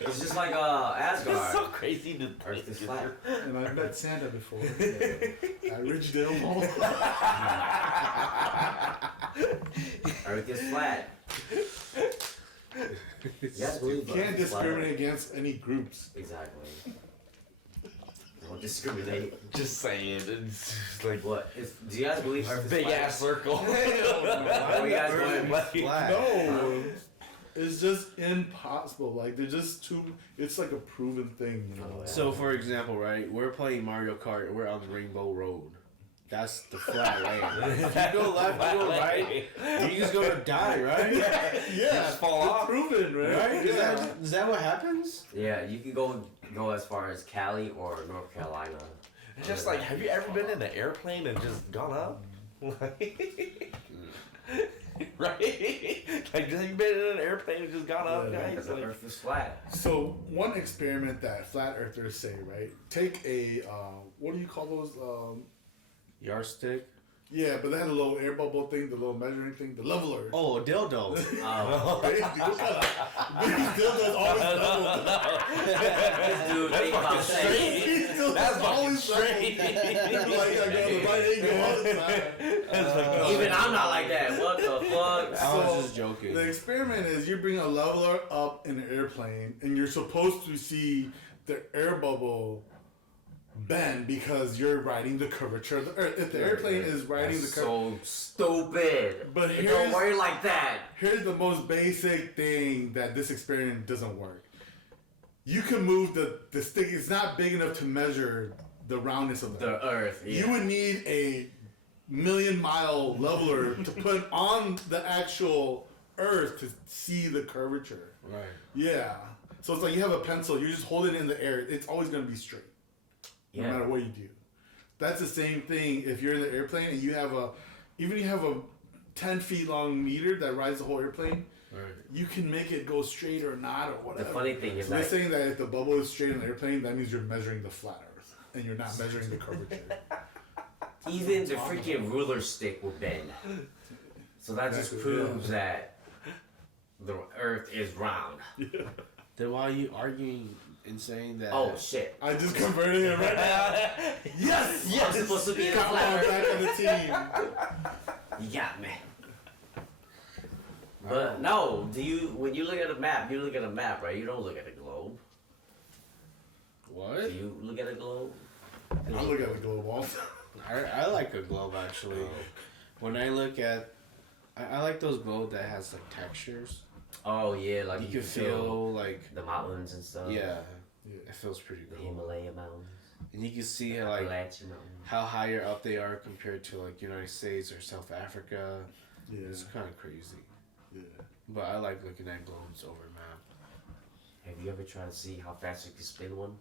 It's just like Asgard. It's so crazy to Earth think. is flat. And I've met Santa before. At Ridgedale Mall. Earth is flat. Yes, You believe can't Earth is flat. discriminate against any groups. Exactly. Don't discriminate. Just saying. It's just like What? Do you guys believe Earth is big flat? ass circle. Why do you guys believe? Like, Flat. No, it's just impossible. Like they're just too. It's like a proven thing, you know. Oh, yeah. So, for example, right, we're playing Mario Kart. We're on the Rainbow Road. That's the flat lane. If you go left, you go right, you're just gonna die, right? Yeah, Just fall it's off. proven, right? Right? Yeah. Is that what happens? Yeah, you can go as far as Cali or North Carolina. It's just like, have you ever been in an airplane and just gone up? Right? Like, have you been in an airplane and just gone up, Yeah. guys? Because the Like, Earth is flat. So one experiment that flat earthers say, right? Take a what do you call those? Yardstick. Yeah, but they had a little air bubble thing, the little measuring thing, the leveler. Oh, a dildo. Oh, Right? He still does always level. this dude think about saying. He still That's does fucking always level. straight. Like I go the right angle all the time. Even I'm not like that. What the fuck? I was So, just joking. The experiment is you bring a leveler up in an airplane and you're supposed to see the air bubble bend because you're riding the curvature of the earth. If the airplane is riding That's the curvature. so stupid. But It here's- don't work like that. Here's the most basic thing that this experiment doesn't work. You can move the stick. It's not big enough to measure the roundness of the earth. The Earth. Yeah. You would need a million-mile leveler to put on the actual earth to see the curvature. Right. Yeah. So it's like you have a pencil, you just hold it in the air, it's always going to be straight. No Yeah. matter what you do. That's the same thing if you're in the airplane and you have a 10 feet long meter that rides the whole airplane, Right. you can make it go straight or not or The whatever. funny thing is So they're that saying that if the bubble is straight in the airplane, that means you're measuring the flat earth and you're not measuring the curvature. even the freaking ruler stick will bend. So that just Exactly, proves that the Earth is round. Then why are you arguing and saying that? Oh shit! I just converted it right now. Yes! I'm supposed to be in the Got flat one Earth. back on the team. You got me. But no, when you look at a map, you look at a map, right? You don't look at a globe. What? Do you look at a globe? I look at the globe also. I like a globe actually. When I look at, I like those globes that has like textures. Oh yeah, like You can feel like, the mountains and stuff. yeah, Yeah. it feels pretty The cool. Himalaya mountains. And you can see like Appalachian mountains. how higher up they are compared to like United States or South Africa. Yeah. It's kind of crazy. Yeah. But I like looking at globes over a map. Have you ever tried to see how fast you can spin one?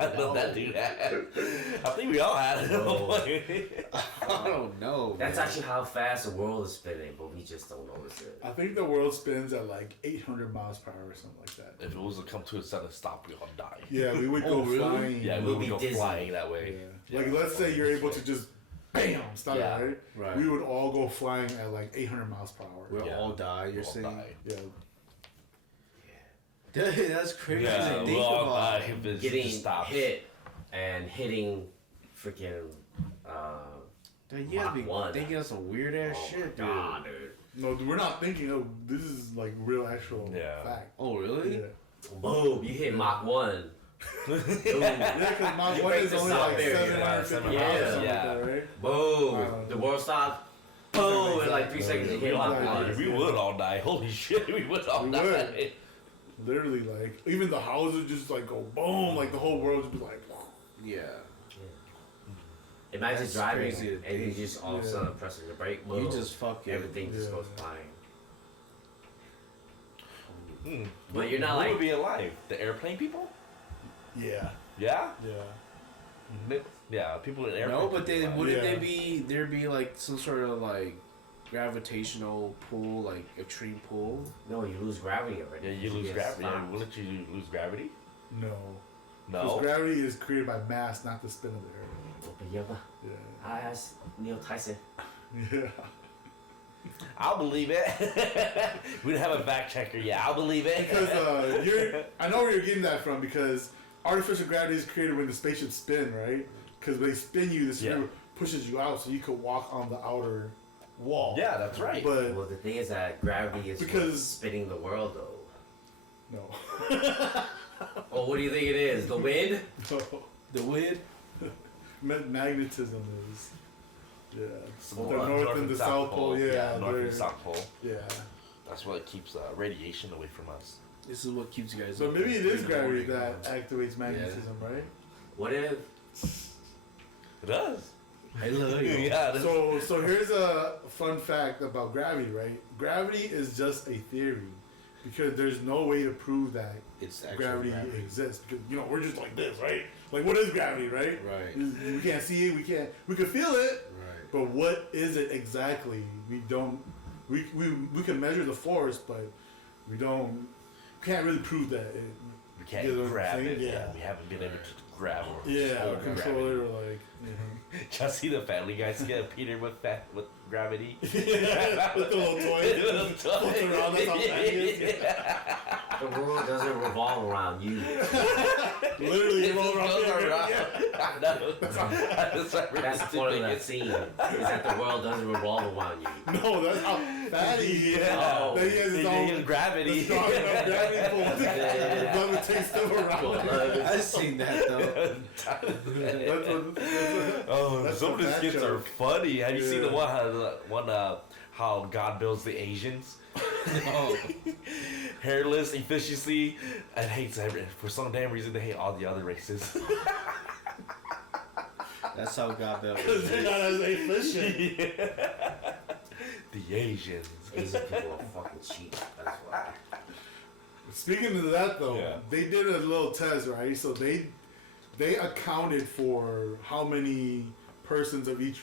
I love that dude had. I think we all had it at one point. I don't know. That's man. actually how fast the world is spinning, but we just don't notice it. I think the world spins at like 800 miles per hour or something like that. If it was to come to a sudden stop, we all die. Yeah, we would Oh, go really? flying. Yeah, we We'll would be go dizzy. flying that way. Yeah. Like, let's say you're able to just bam, started, Yeah. right? Right. We would all go flying at like 800 miles per hour. We'll Yeah. all die. You're We'll saying? die. Yeah. Dude, that's crazy Yeah, to think we'll all about. die if it Getting just stops. hit and hitting freaking. Dude, you gotta be Mach 1. thinking of some weird ass Oh shit, my dude. god, dude. No, we're not thinking of this is like real actual Yeah. fact. Oh, really? Yeah. Boom! You hit Mach 1. Boom! Yeah, because my You one break is the only sound like barrier. 750 Yeah, miles or something yeah. like that, right? Boom! Wow. The world stopped. Boom! In like 3 seconds, you hit Mach Exactly. 1. We would all die. Holy shit, we would all We die. would. Literally, like, even the houses just like go boom, like the whole world just be like, Yeah. Imagine That's driving crazy to and you think. just all of a Yeah. sudden pressing the brake. Boom. You just fucking. everything just Yeah. goes flying. Hmm. But you're not Who like- would be alive? The airplane people? yeah, Yeah? yeah. Yeah, people in airplane. No, but people then alive. wouldn't Yeah. there'd be like some sort of like gravitational pull, like extreme pull? No, you lose gravity already. Yeah, you lose get gravity. Yeah, stopped. wouldn't you lose gravity? No. Because No. gravity is created by mass, not the spin of the air. Yeah, Yeah. I asked Neil Tyson. Yeah. I'll believe it. We don't have a fact checker yet. I'll believe it. Because I know where you're getting that from because artificial gravity is created when the spaceships spin, right? Because when they spin you, the spin Yeah. pushes you out so you could walk on the outer wall. Yeah, that's right. But Well, the thing is that gravity is Because- what's spinning the world, though. no. Oh, what do you think it is? The wind? No. The wind? Magnetism is. Yeah. It's The north and the south pole, yeah. north they're- and south pole. Yeah. That's what keeps radiation away from us. This is what keeps you guys So up maybe it is in the gravity morning. that activates magnetism, right? What if? It does. I love you. Yeah. That's, So here's a fun fact about gravity, right? Gravity is just a theory because there's no way to prove that It's actually gravity exists because we're just like this, right? Like what is gravity, right? Right. We can't see it, we can feel it, Right. but what is it exactly? We don't. We can measure the force, but we can't really prove that. we can't You know what I'm grab saying? it. Yeah. We haven't been able to grab or Yeah, hold or control gravity. it or like. Did y'all see the Family Guy skit? Peter with gravity. With the little toy. Little toy. Floats around, that's how bad it is. The world doesn't revolve around you. Literally, It roll just around goes there. around. Yeah. I know. That's That's the point of that scene. Is that the world doesn't revolve around you. No, that's how fatty he is. Yeah. That he has his own He gravity. the strong enough gravity pull to Yeah. levitate stuff around. I've seen that though. That's what, Oh, That's some of the a bad skits are joke. funny. Have you seen the Yeah. how God builds the Asians? Oh, Hairless, efficiency, and hates for some damn reason they hate all the other races. that's how God built because they're it. not as efficient. The Asians. Asian people are fucking cheap. That's why. Speaking of that though, Yeah. they did a little test, right? So they accounted for how many persons of each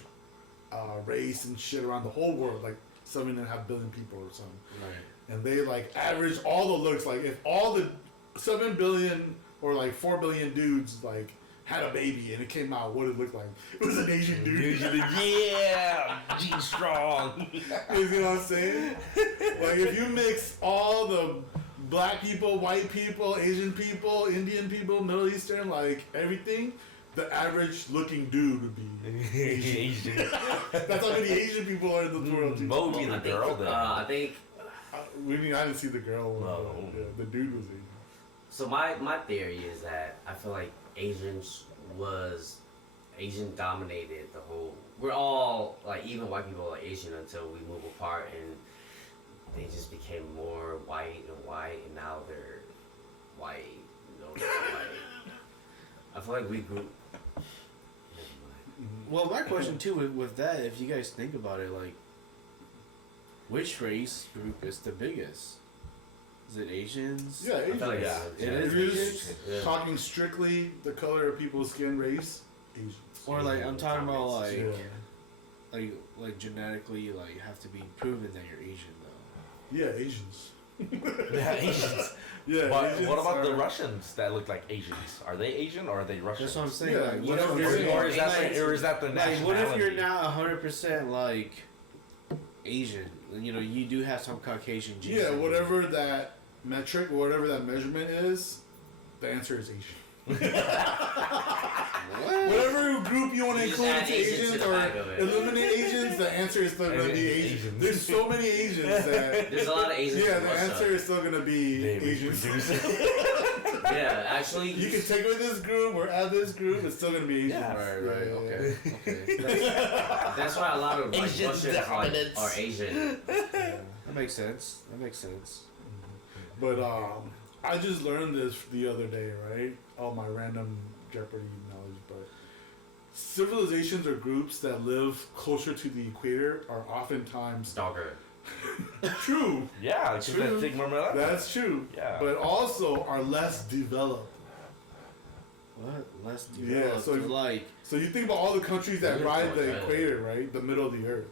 race and shit around the whole world, like 7.5 billion people or something. Right. And they like averaged all the looks. Like if all the 7 billion or like 4 billion dudes like had a baby and it came out, what it looked like? It was an Asian dude. Usually, yeah, G strong. You know what I'm saying? Like if you mix all the black people, white people, Asian people, Indian people, Middle Eastern, like everything, the average looking dude would be Asian. That's how many Asian people are in the world. Too. Mo would be the I think, girl then. I think I didn't see the girl one. No. But, yeah, the dude was Asian. so. My theory is that I feel like Asian dominated the whole. We're all like even white people are Asian until we move apart and they just became more white, and now they're white. No, they're white. I feel like we grew. Never mind. Well, my question too with that, if you guys think about it, like, which race group is the biggest? Is it Asians? Yeah, I Asian. feel like Yeah. It If is you're Asians? just Yeah. talking strictly the color of people's skin, race, Asians. Or like I'm talking about like Yeah. like genetically like you have to be proven that you're Asian though. Yeah, Asians. Yeah, Asians. Yeah. But Asians what about the are- Russians that look like Asians? Are they Asian or are they Russian? That's what I'm saying. Yeah, like, what that's if what you're, I'm saying. Or is that like, the, or is that the like, nationality? what if you're not 100% like Asian? You know, you do have some Caucasian genes. Yeah, in you. whatever that metric, whatever that measurement is, the answer is Asian. What? Whatever group you want to You just include add into Asians to Asians the or back of it. eliminate Asians, the answer is still going to be Asian. Asians. There's so many Asians that. There's a lot of Asians. Yeah, in the Russia. answer is still going to be They Asians. reproduce. Yeah, actually, You can take away this group or add this group, it's still going to be Asian. Yeah. Right, Yeah, right, yeah, okay, yeah. okay. that's why a lot of like, Asian Russians dominance. are Asian. Yeah, that makes sense. That makes sense. But I just learned this the other day, right? All my random Jeopardy knowledge, but civilizations or groups that live closer to the equator are oftentimes Stalker. true. Yeah, because True. that thing, remember that? That's true. Yeah. But also are less developed. What? Less Yeah, developed. so- like, So you think about all the countries that Yeah, ride the right. equator, right? The middle of the earth.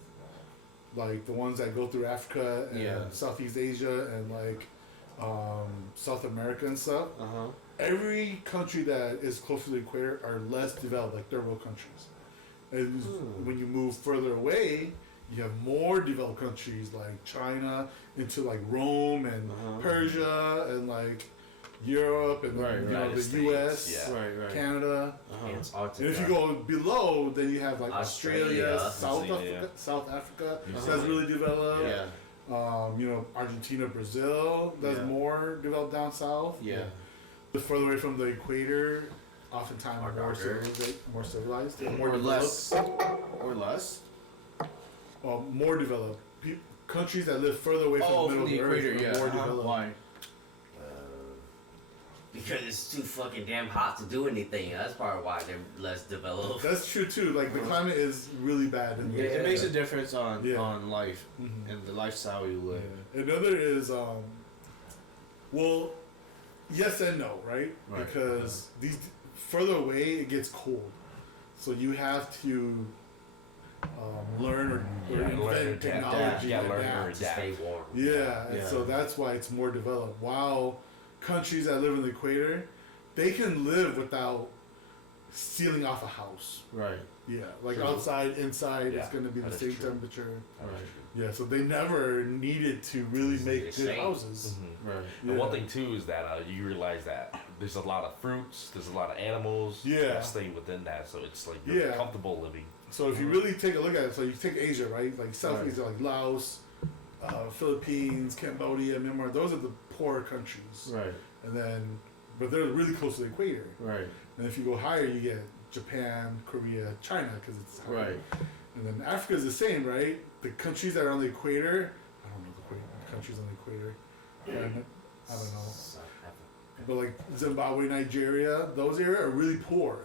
Like the ones that go through Africa and Yeah. Southeast Asia and like South America and stuff. uh-huh. Every country that is close to the equator are less developed, like third world countries. And when you move further away, you have more developed countries like China into like Rome and Uh-huh. Persia and like Europe and Right, you know, United the States, US, yeah. Right, right. Canada. Uh-huh. Antarctica. And if you go below, then you have like Australia, Australia, South Australia. Africa, South Africa. New That's Zealand. really developed. Yeah. You know, Argentina, Brazil. That's Yeah. more developed down south. Yeah. The further away from the equator, oftentimes More more darker. more civilized, yeah, more Or developed. less. Or less. More developed. Countries that live further away from Oh, the middle from the of the equator, earth yeah. are more Uh-huh. developed. Why? Because it's too fucking damn hot to do anything. That's probably why they're less developed. That's true too. Like the climate is really bad in Yeah. there. It makes a difference on Yeah. on life Mhm. and the lifestyle you live. Another is well, yes and no, right? Right. Because these further away it gets cold, so you have to learn or Yeah, learn invent to adapt. technology. Yeah, and learn adapt. or To stay warm. Yeah, and Yeah. so that's why it's more developed. While countries that live in the equator, they can live without sealing off a house. Right. Yeah, like True. outside, inside, it's Yeah, going to be the that is same true. temperature. Right. Yeah, so they never needed to really It's make the good same. houses. Mhm. Right. And Yeah. one thing too is that you realize that there's a lot of fruits, there's a lot of animals Yeah. that stay within that, so it's like you're Yeah. comfortable living. So if you really take a look at it, so you take Asia, right? Like South Right. Asia, like Laos, Philippines, Cambodia, Myanmar. Those are the poorer countries, Right. and then, but they're really close to the equator. Right. And if you go higher, you get Japan, Korea, China, because it's higher. Right. And then Africa is the same, right? The countries that are on the equator, I don't know the countries on the equator. I don't know. South Africa. But like Zimbabwe, Nigeria, those areas are really poor.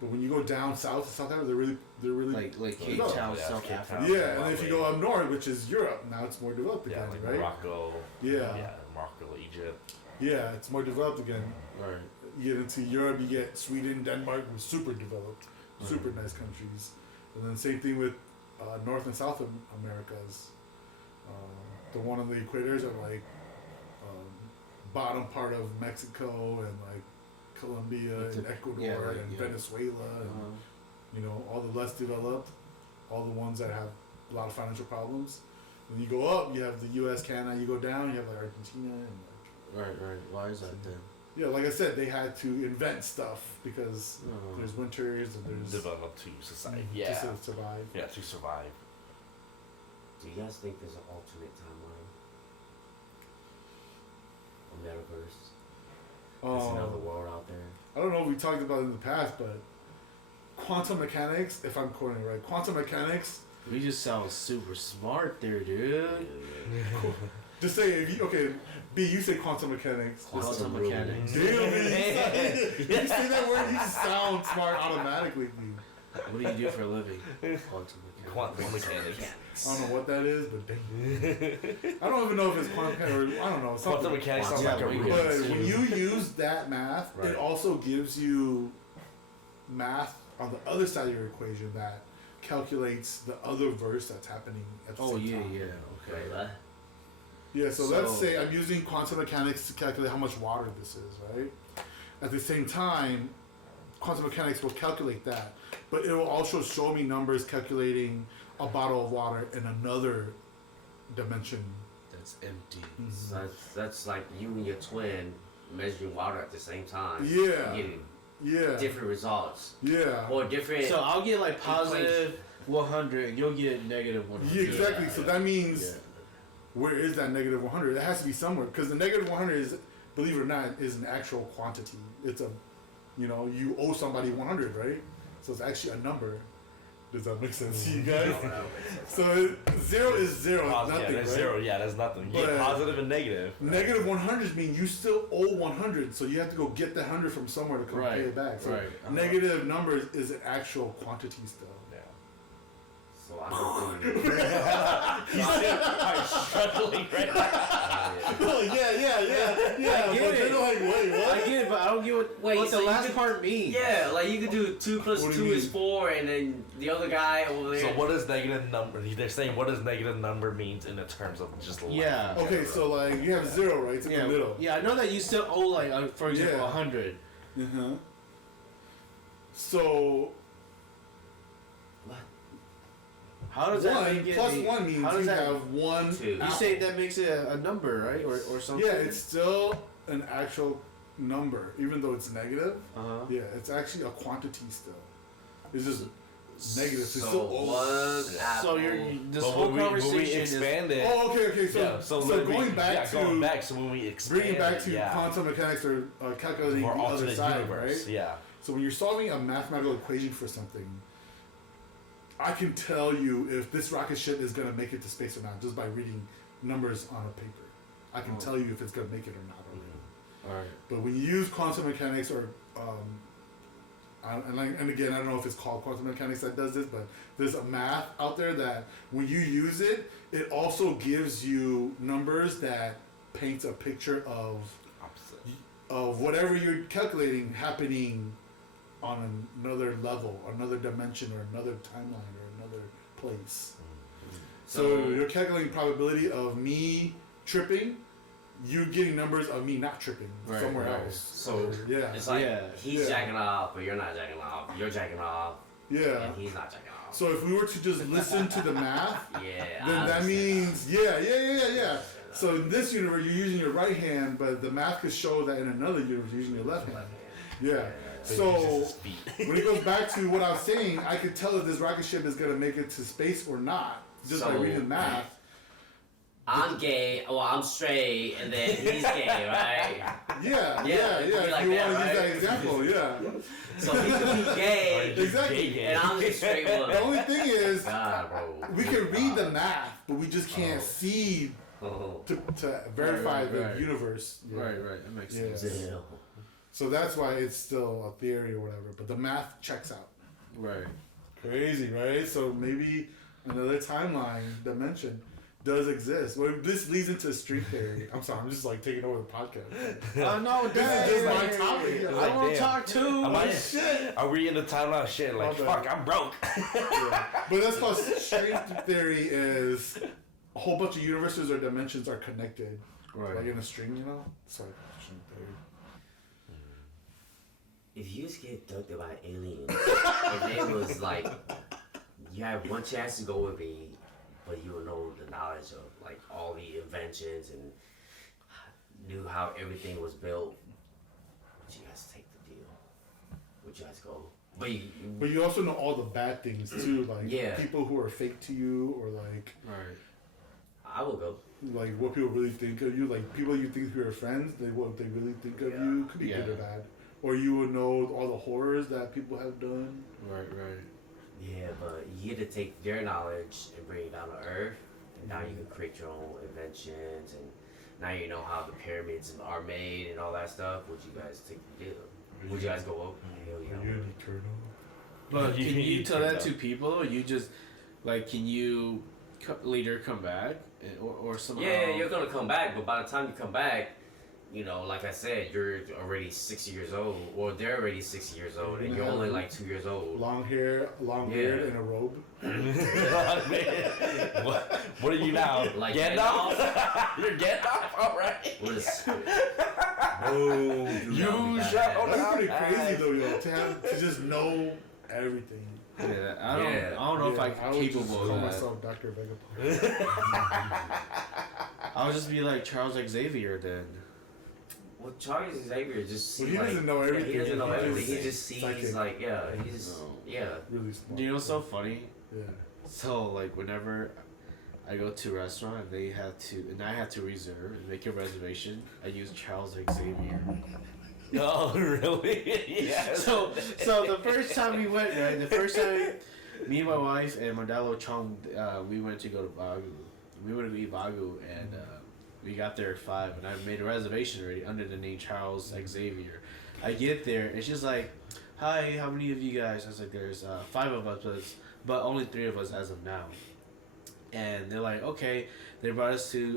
But when you go down south to South Africa, they're really Like Cape No. Town, Yeah, South Cape Africa. Town. yeah. And then if you go up north, which is Europe, now it's more developed Yeah, again, like right? Morocco. Yeah. Morocco, Egypt. Yeah, it's more developed again. Right. You get into Europe, you get Sweden, Denmark, were super developed, super nice countries. And then same thing with North and South Americas. The one on the equators are like bottom part of Mexico and like Colombia It's and a- Ecuador yeah, like, and yeah. Venezuela and you know all the less developed, all the ones that have a lot of financial problems. When you go up, you have the U.S., Canada. You go down, you have like Argentina and like Right. Right. Why is that then? yeah, like I said, they had to invent stuff because Uh-huh. there's winters and there's Develop to society. just Yeah. to survive. Yeah, to survive. Do you guys think there's an alternate timeline? A metaverse? There's another world out there. I don't know if we talked about it in the past, but quantum mechanics, if I'm quoting it right, quantum mechanics. We just sound super smart there, dude. Just say if you okay, B, you say quantum mechanics. Quantum really- mechanics. Damn, B, you say that word, you just sound smart automatically. B. What do you do for a living? Quantum mechanics. Quantum mechanics. I don't know what that is, but dang. I don't even know if it's quantum mechanics or I don't know. Quantum Something. mechanics sounds Yeah, like a we really But Yeah. when you use that math, Right. it also gives you math on the other side of your equation that calculates the other verse that's happening at the Oh same yeah, time. yeah. Wait, Okay. what? Yeah, so let's say I'm using quantum mechanics to calculate how much water this is, right? At the same time, quantum mechanics will calculate that, but it will also show me numbers calculating a bottle of water in another dimension. That's empty. So that's like you and your twin measuring water at the same time. Yeah. Getting Yeah. different results. Yeah. Or different. So I'll get like positive 100, and you'll get negative 100. Yeah, exactly. So that means Yeah. where is that negative 100? It has to be somewhere because the negative 100 is, believe it or not, is an actual quantity. It's a, you owe somebody 100, right? So it's actually a number. Does that make sense to you guys? So 0 is 0. It's nothing, yeah, there's right? 0. Yeah, that's nothing. You get But- positive and negative. Negative 100 mean you still owe 100, so you have to go get the 100 from somewhere to come Right, pay it back. So right. negative numbers is an actual quantity still. Yeah. So I'm doing He's struggling right now. Oh yeah. I get But it. they're like, wait, what? I get it, but I don't get what so the you last could- part means. Yeah, like you could do 2 plus What do 2 you is mean? 4, and then the other guy over there. So what does negative number? They're saying what does negative number means in the terms of just life. Yeah. Okay, so like you have 0, right? It's in the middle. Yeah, I know that you still owe like, for example, Yeah. 100. Uh-huh. So How does that 1 make it? plus 1 means how does you that? have 1. 2. You say that makes it a number, right, or something? Yeah, it's still an actual number, even though it's negative. Uh-huh. Yeah, it's actually a quantity still. It's just negative. It's So still one apple. So this But whole when we conversation expand it. Oh, okay. So, yeah, so when we- going back to going back. So when we expand bringing back to it, yeah, quantum mechanics or calculating the or other alternate side, universe. right? Yeah. So when you're solving a mathematical equation for something, I can tell you if this rocket ship is gonna make it to space or not just by reading numbers on a paper. I can tell you if it's gonna make it or not. Already. All right. But when you use quantum mechanics or and again, I don't know if it's called quantum mechanics that does this, but there's a math out there that when you use it, it also gives you numbers that paints a picture of whatever you're calculating happening on another level, another dimension, or another timeline, or another place. So you're calculating probability of me tripping, you getting numbers of me not tripping Right, somewhere right. else. So yeah, it's like Yeah. he's Yeah. jacking off, but you're not jacking off. You're jacking off, yeah. and he's not jacking off. So if we were to just listen to the math, Yeah. then I that understand. means yeah. So in this universe, you're using your right hand, but the math could show that in another universe, you're using your left hand. Yeah. So when it goes back to what I was saying, I could tell if this rocket ship is gonna make it to space or not just by So- reading math. I'm gay. Well, I'm straight, and then he's gay, right? Yeah. Yeah, it could be If like you that, want to use that right? example, yeah. So he could be gay, Exactly. and I'm the straight one. The only thing is, God, bro. we can read the math, but we just can't see Oh. to verify Right, the right. universe. Yeah. Right. That makes Yeah. sense. Damn. So that's why it's still a theory or whatever, but the math checks out. Right. Crazy, right? So maybe another timeline dimension does exist. Well, this leads into string theory. I'm sorry, I'm just like taking over the podcast. No, This is just my topic. It's I like, want to damn. talk too. Am I- Shit. Are we in the timeline shit? Like, My bad. fuck, I'm broke. Yeah. But that's called string theory. Is a whole bunch of universes or dimensions are connected, like Right. in a string, you know. Sorry, string theory. If you just get abducted by aliens, and it was like, you had one chance to go with me, but you would know the knowledge of like all the inventions and knew how everything was built, would you guys take the deal? Would you guys go? But you also know all the bad things too, like Yeah. people who are fake to you, or like I will go. what people really think of you, like people you think who are friends, what they really think of you could be good Yeah. or bad, or you would know all the horrors that people have done. Right. Yeah, but you get to take their knowledge and bring it down to Earth, and now you can create your own inventions, and now you know how the pyramids are made and all that stuff. Would you guys take the deal? Would you guys go up? Hell yeah. You're an eternal. But You can can you eat tell that pizza. to people, or you just like can you later come back or somehow? Yeah, you're gonna come back, but by the time you come back, you know, like I said, you're already 60 years old, or they're already 60 years old, and you're only like 2 years old. Long hair, long beard, and a robe. What are you now? Like Gandalf? You're Gandalf? Alright. What is? Oh, You shall that's not pretty pass. crazy though, yo. To just know everything. Yeah, I don't know if Yeah, I'm would just capable call of that. myself Dr. Vegapunk. I would just be like Charles Xavier then. Well, Charles Xavier just Well, seems he like, doesn't know everything. he doesn't know He everything. He just- just sees psychic. like he just No. Really smart. You know what's so funny? Yeah. So like whenever I go to a restaurant and I have to reserve and make a reservation, I use Charles Xavier. Oh, really? Yeah. So the first time we went, right? The first time me and my wife and Mandalo Chong, we went to go to Bagu. We went to eat Bagu and we got there at 5 and I made a reservation already under the name Charles Xavier. I get there and she's like, "Hi, how many of you guys?" I was like, "There's 5 of us, but only 3 of us as of now." And they're like, "Okay." They brought us to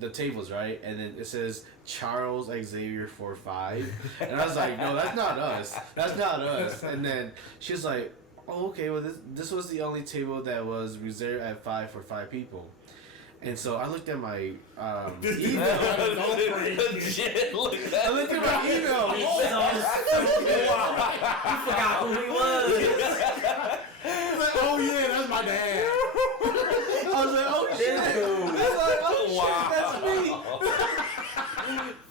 the tables, right? And then it says Charles Xavier 45, and I was like, "No, that's not us. That's not us." And then she's like, "Oh, okay. Well, this was the only table that was reserved at 5 for 5 people." And so I looked at my email. Legit, look at I looked at my email. You forgot who he was. Like, oh yeah, that's my dad. I was like, "Oh shit!" I was like, "Oh shit, that's me."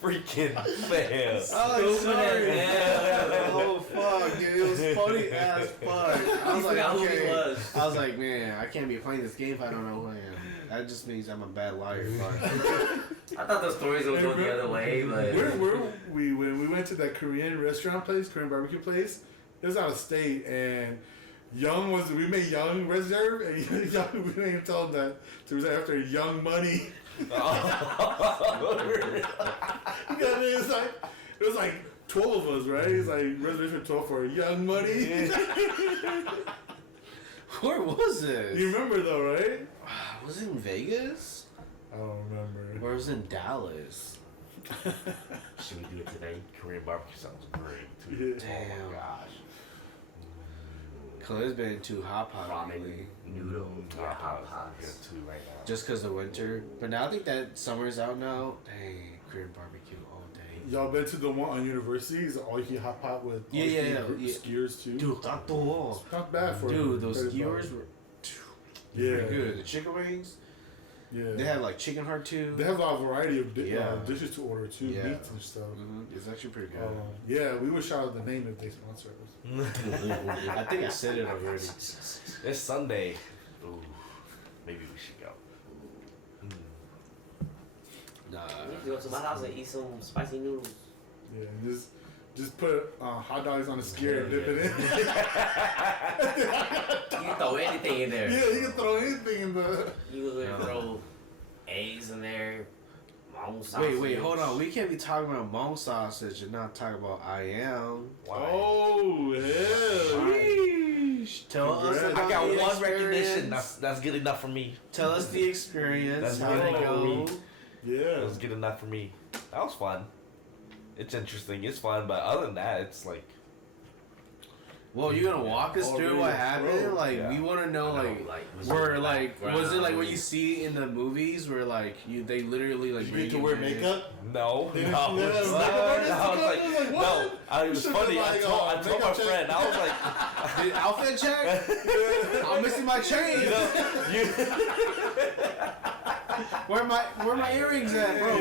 Freaking fail. Oh, sorry. Yeah. Oh fuck, dude, it was funny as fuck. I was like, forgot who he okay. was. I was like, man, I can't be playing this game if I don't know who I am. That just means I'm a bad liar. Fuck. I thought the stories would go the other way, but When we went to that Korean restaurant place, Korean barbecue place, it was out of state, and we made Young reserve, and Young, we didn't even tell him that to reserve after Young Money. It was like 12 of us, right? It's like reservation 12 for Young Money. Where was this? You remember though, right? Was it in Vegas? I don't remember. Or was it in Dallas? Should we do it today? Korean barbecue sounds great too. Yeah. Oh Damn. my gosh. Cause it's been too hot pot ramen lately. noodle, yeah, hot Good pots. too right now. Just cause of winter. But now I think that summer's out now. Dang, Korean barbecue all day. Y'all been to the one on University? It's all you can hot pot with Yeah, all you yeah, can yeah. skiers too. Dude, tato. Not bad for Dude, those 30 skewers bucks. were Yeah. pretty good. The chicken wings, Yeah. they had like chicken heart too. They have a lot of variety of Yeah. dishes to order too, Yeah. meats and stuff. It's actually pretty good. Yeah, we would shout out the name if they sponsor us. I think I said it already. It's Sunday. Ooh, maybe we should go. Nah. We need to go to my house and eat some spicy noodles. Yeah, and just put hot dogs on a skier and dip it in. You can throw anything in there. Yeah, you can throw anything in the. You can throw eggs in there. Mom Wait, hold on. We can't be talking about bone sausage and not talk about I am. Oh hell! Sheesh. Tell us Congrats. about I got the one recognition. experience. That's good enough for me. Tell us the experience. That's How did it good go? for me. Yeah. That was good enough for me. That was fun. It's interesting. It's fun, but other than that, it's like Well, you gonna walk us Oh, through really? what happened? Bro. Like, Yeah. we want to know, like, was where, it like, was it like what background? you see in the movies, where like they literally like Did you bring get to you wear in? makeup? no, Yeah, no. yeah, It's makeup like, artist I was together? like, Like, what? no. It was Should've funny. been I like, told my makeup check. friend. I was like, Did outfit check? I'm missing my chain. you know, Where my earrings at, bro?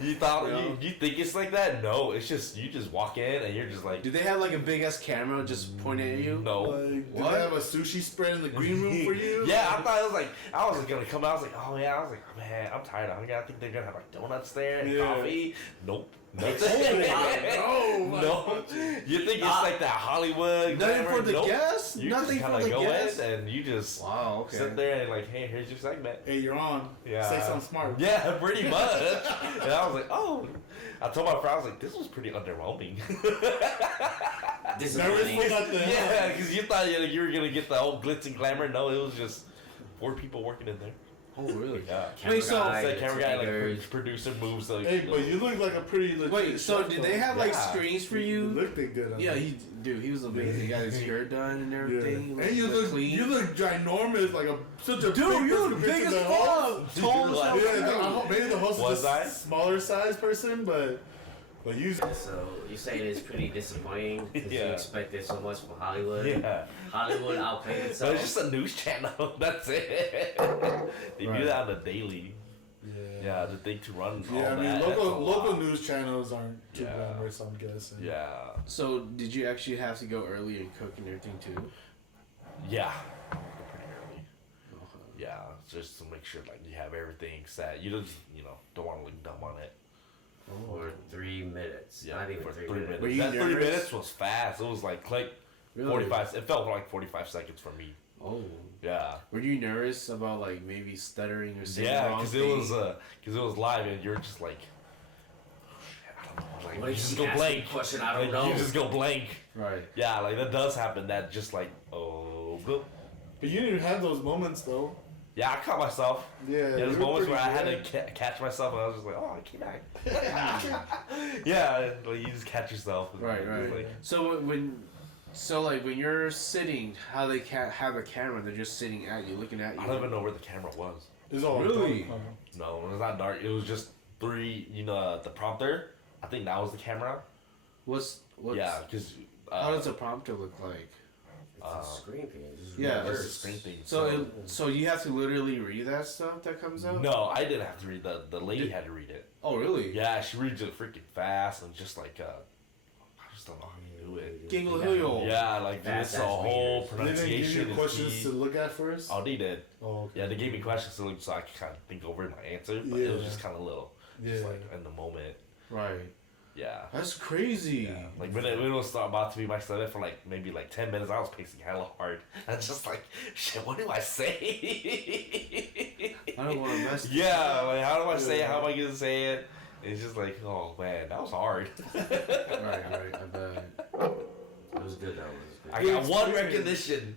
you thought Yeah. you think it's like that? No, it's just you just walk in and you're just like, Do they have like a big ass camera just pointing at you? no. Like, did What? they have a sushi spread in the green room for you? Yeah, I thought it was like I was gonna come out. I was like, oh yeah. I was like, oh, man, I'm tired. I think they're gonna have like donuts there and Yeah. coffee. Nope. Oh, No. You think it's like that Hollywood? Nothing glamour? for the Nope. guests. You Nothing just for kinda the go guests. in and you just Wow. Okay. sit there and like, hey, here's your segment. Hey, you're on. Yeah. Say something smart. Yeah, pretty much. And I was like, oh. I told my friend, I was like, this was pretty underwhelming. This is Nervous funny. for nothing. Yeah, because you thought you were gonna get the whole glitz and glamour. No, it was just 4 people working in there. Oh, really? Yeah. Camera Wait, so- guy, It's like camera guy, like fingers. producer moves like. Hey, but you look like a pretty legit. Wait, so chef, did though. they have like Yeah. screens for You you? looked good. Yeah, he was amazing. He got his hair done and Yeah. everything. And you looked look ginormous, like such a Dude, big you person look big compared as to the host. fuck. Tall as Like- hell. Yeah, maybe the host Was is a I? smaller size person, but you. So you say it's pretty disappointing because you Yeah. expected so much from Hollywood. Yeah. Hollywood outplayed So itself. it's just a news channel. That's it. They Right. do that on the daily. Yeah, the thing to run. All Yeah, I mean, that, that's a local lot. news channels aren't too Yeah. glamorous, I'm guessing. Yeah. So did you actually have to go early and cook and everything too? Yeah. Pretty early. Yeah, just to make sure like you have everything set. You just don't want to look dumb on it. For 3 minutes. Yeah, Not even for 3 3 minutes. minutes. Were you That 3 nervous? minutes was fast. It was like click. Really? 45. It felt like 45 seconds for me. Oh. Yeah. Were you nervous about like maybe stuttering or saying the Yeah, wrong because thing? it was live and you're just like, I don't know, like What you if just she go asks blank. me a question I don't Like, know? you just go blank. Right. Yeah, like that does happen. That just like boop. But you didn't have those moments, though. Yeah, I caught myself. Yeah. Yeah, there's you were moments where I pretty had to good. catch myself and I was just like, oh, I came back. Yeah, like you just catch yourself. and Right, it's right. Like, So when you're sitting, how they can't have a camera, they're just sitting at you, looking at you. I don't even know where the camera was. It's all Really? dark. No, it was not dark. It was just three. The prompter. I think that was the camera. What's Yeah, because how does a prompter look like? It's a screen page. It's Yeah, it's words. a screen thing. So you have to literally read that stuff that comes out? No, I didn't have to read. The lady had to read it. Oh really? Yeah, she reads it freaking fast and just like I just don't know how to do it. Gingle Yeah, like Fast it's a as whole meters. They didn't give pronunciation. you is questions key. to look at first? Oh, they did. Oh, okay. Yeah, they gave me questions to look so I could kind of think over my answer, but it was Yeah. just kind of little, Yeah. just like in the moment. Right. Yeah. That's crazy. Yeah. Like when it was about to be my study for like maybe like 10 minutes, I was pacing hella hard. I was just like, shit, what do I say? I don't want to mess. Yeah, like how do I say it? How am I gonna say it? It's just like, oh man, that was hard. Right. I bet. It was good though. It was good. I got one recognition.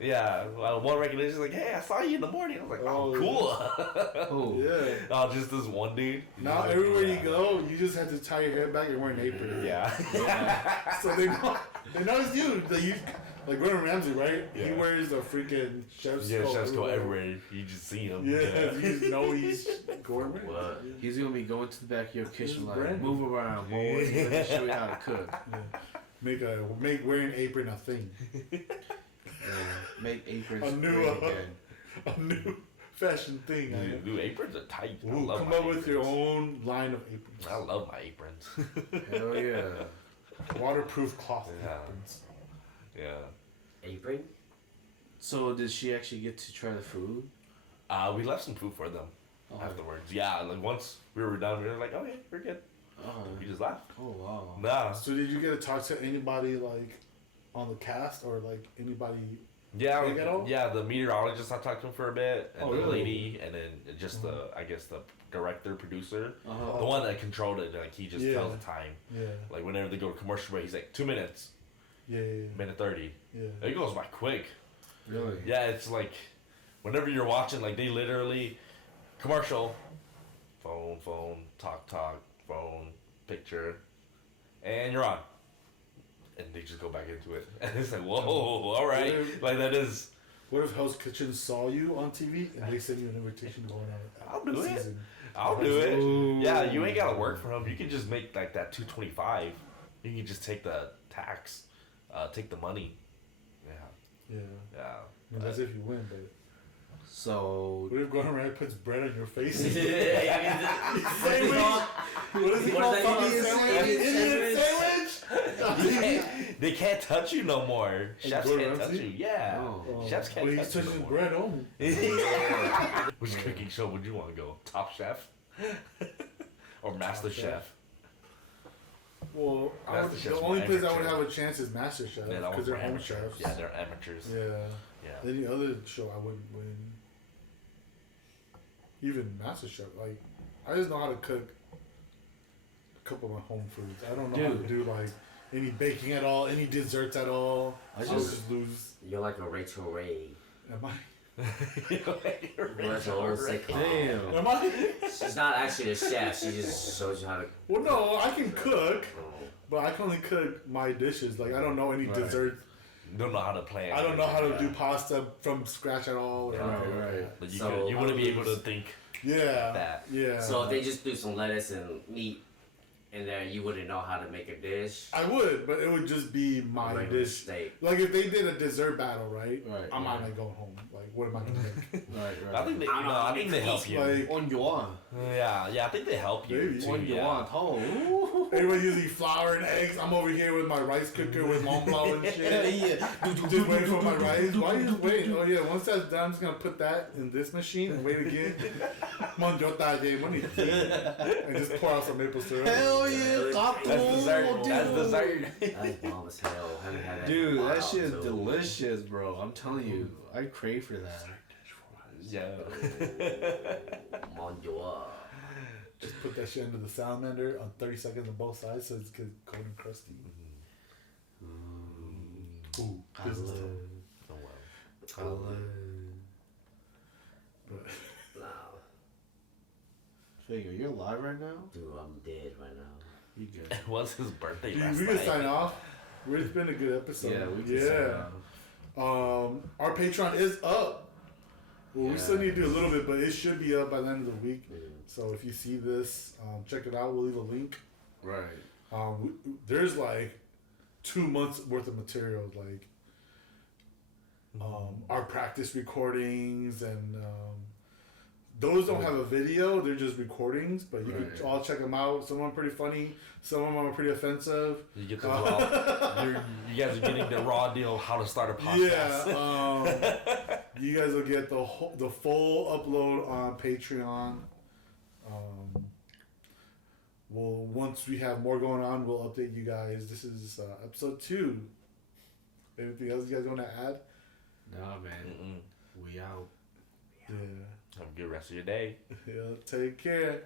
Yeah, one recognition. Like, hey, I saw you in the morning. I was like, oh, Oh, cool. Oh. Yeah. Oh, just this one dude. Now everywhere you go, you just have to tie your hair back and wear an apron. Yeah. So they know it's you. Like Gordon Ramsay, right? He Yeah. wears a freaking chef's Yeah, coat. chefs go everywhere. You just see him. Yeah, you just know he's gourmet. What? He's gonna be going to the back of your kitchen like, brand. move around, boy. Let me show you how to cook. Yeah. Make wearing an apron a thing. Make aprons A new, great again. A new fashion thing. Dude, new aprons are tight. I Ooh, love come my up with your aprons. own line of aprons. I love my aprons. Hell yeah. Waterproof cloth Yeah. aprons. Yeah. Apron? So did she actually get to try the food? We left some food for them Oh. afterwards. Yeah, like once we were done, we were like, okay, we're good. Oh, We just left. oh wow. Nah. So did you get to talk to anybody like on the cast or like anybody? Yeah, Big at all? yeah. The meteorologist I talked to him for a bit, and Oh, the really? lady, and then just the I guess the director, producer, Uh-huh. the one that controlled it. Like he just Yeah. tells the time. Yeah, Like whenever they go to commercial break, he's like 2 minutes, yeah, yeah, minute 30. yeah. It goes by quick. Really? Yeah, it's like whenever you're watching, like they literally commercial, phone, talk, phone, picture, and you're on. And they just go back into it. And it's like, whoa, all right. Like that is. What if Hell's Kitchen saw you on TV and they send you an invitation going out? I'll do it. season? I'll do it. Ooh. Yeah, you ain't gotta work for them. You can just make like that $225. You can just take the tax, take the money. Yeah, Yeah, yeah. I mean, that's if you win. But So what if Gordon Ramsay puts bread on your face? Yeah, What is it What called? is that Fucking called? sandwich? Indian Indian sandwich? They can't touch you no more. Chefs Gordon can't touch Ramsay? you. Yeah. Oh. Chefs can't Well, he's touch you touching no more. bread only. Which cooking show would you want to go? Top Chef? Or Master Top Chef. Chef? Well, Master Chef's the only place I would amateur. have a chance is Master Chef Yeah, that because one's they're for home amateurs. chefs. Yeah, they're amateurs. Yeah. Yeah. Any other show I wouldn't win. Even Master Chef, like I just know how to cook a couple of my home foods. I don't know how to Dude. do like any baking at all, any desserts at all. I I'll just- just lose. You're like a Rachel Ray. Am I? Where's the old sitcom? Damn. Am I? She's not actually a chef. She just shows you how to. Well, no, I can cook, but I can only cook my dishes. Like I don't know any Right. dessert. Don't know how to plan. I don't know how to do Yeah. pasta from scratch at all. or Yeah. anything like Right. that. But So, you wouldn't be able to think Yeah. that. Yeah. So if they just threw some lettuce and meat in there, you wouldn't know how to make a dish. I would, but it would just be my Regular dish. steak. Like if they did a dessert battle, right? Right, I'm not right. like going home. Like what am I gonna make? Right, right. I think they, I don't know, I think they help you. Like on your Yeah, I think they help you. Maybe. Too, on your yeah. oh. everybody using flour and eggs. I'm over here with my rice cooker with Mont Blanc and Yeah, shit. yeah. Just waiting for my rice. Why you just waiting? Oh yeah, once that's done, I'm just gonna put that in this machine and wait again. Monjota money. And just pour out some maple syrup. Hell yeah, That's dessert. That's dessert. That's bomb as hell. Haven't had that in Dude, a that while, shit is too. delicious, bro. I'm telling you, I crave for that. Yeah. Mon Dieu. Just put that shit into the salamander on 30 seconds on both sides so it's good, cold and crusty. Ooh, business talk. Oh, well. But Nah, Figure, you're alive right now? dude, I'm dead right now. You good. It was his birthday dude, last we can night. sign off. It's been a good episode. Yeah, we can Yeah. say that. Our Patreon is up. Well, we Yeah. still need to do a little bit, but it should be up by the end of the week. Mm. So if you see this, check it out. We'll leave a link. Right. There's like 2 months worth of material, like our practice recordings, and those don't have a video. They're just recordings, but you Right. can all check them out. Some of them are pretty funny. Some of them are pretty offensive. You get the raw. You guys are getting the raw deal of how to start a podcast. Yeah, you guys will get the full upload on Patreon. Well, once we have more going on, we'll update you guys. This is episode 2. Anything else you guys want to add? Nah, man. Mm-mm. We out. Yeah. Have a good rest of your day. Yeah. Take care.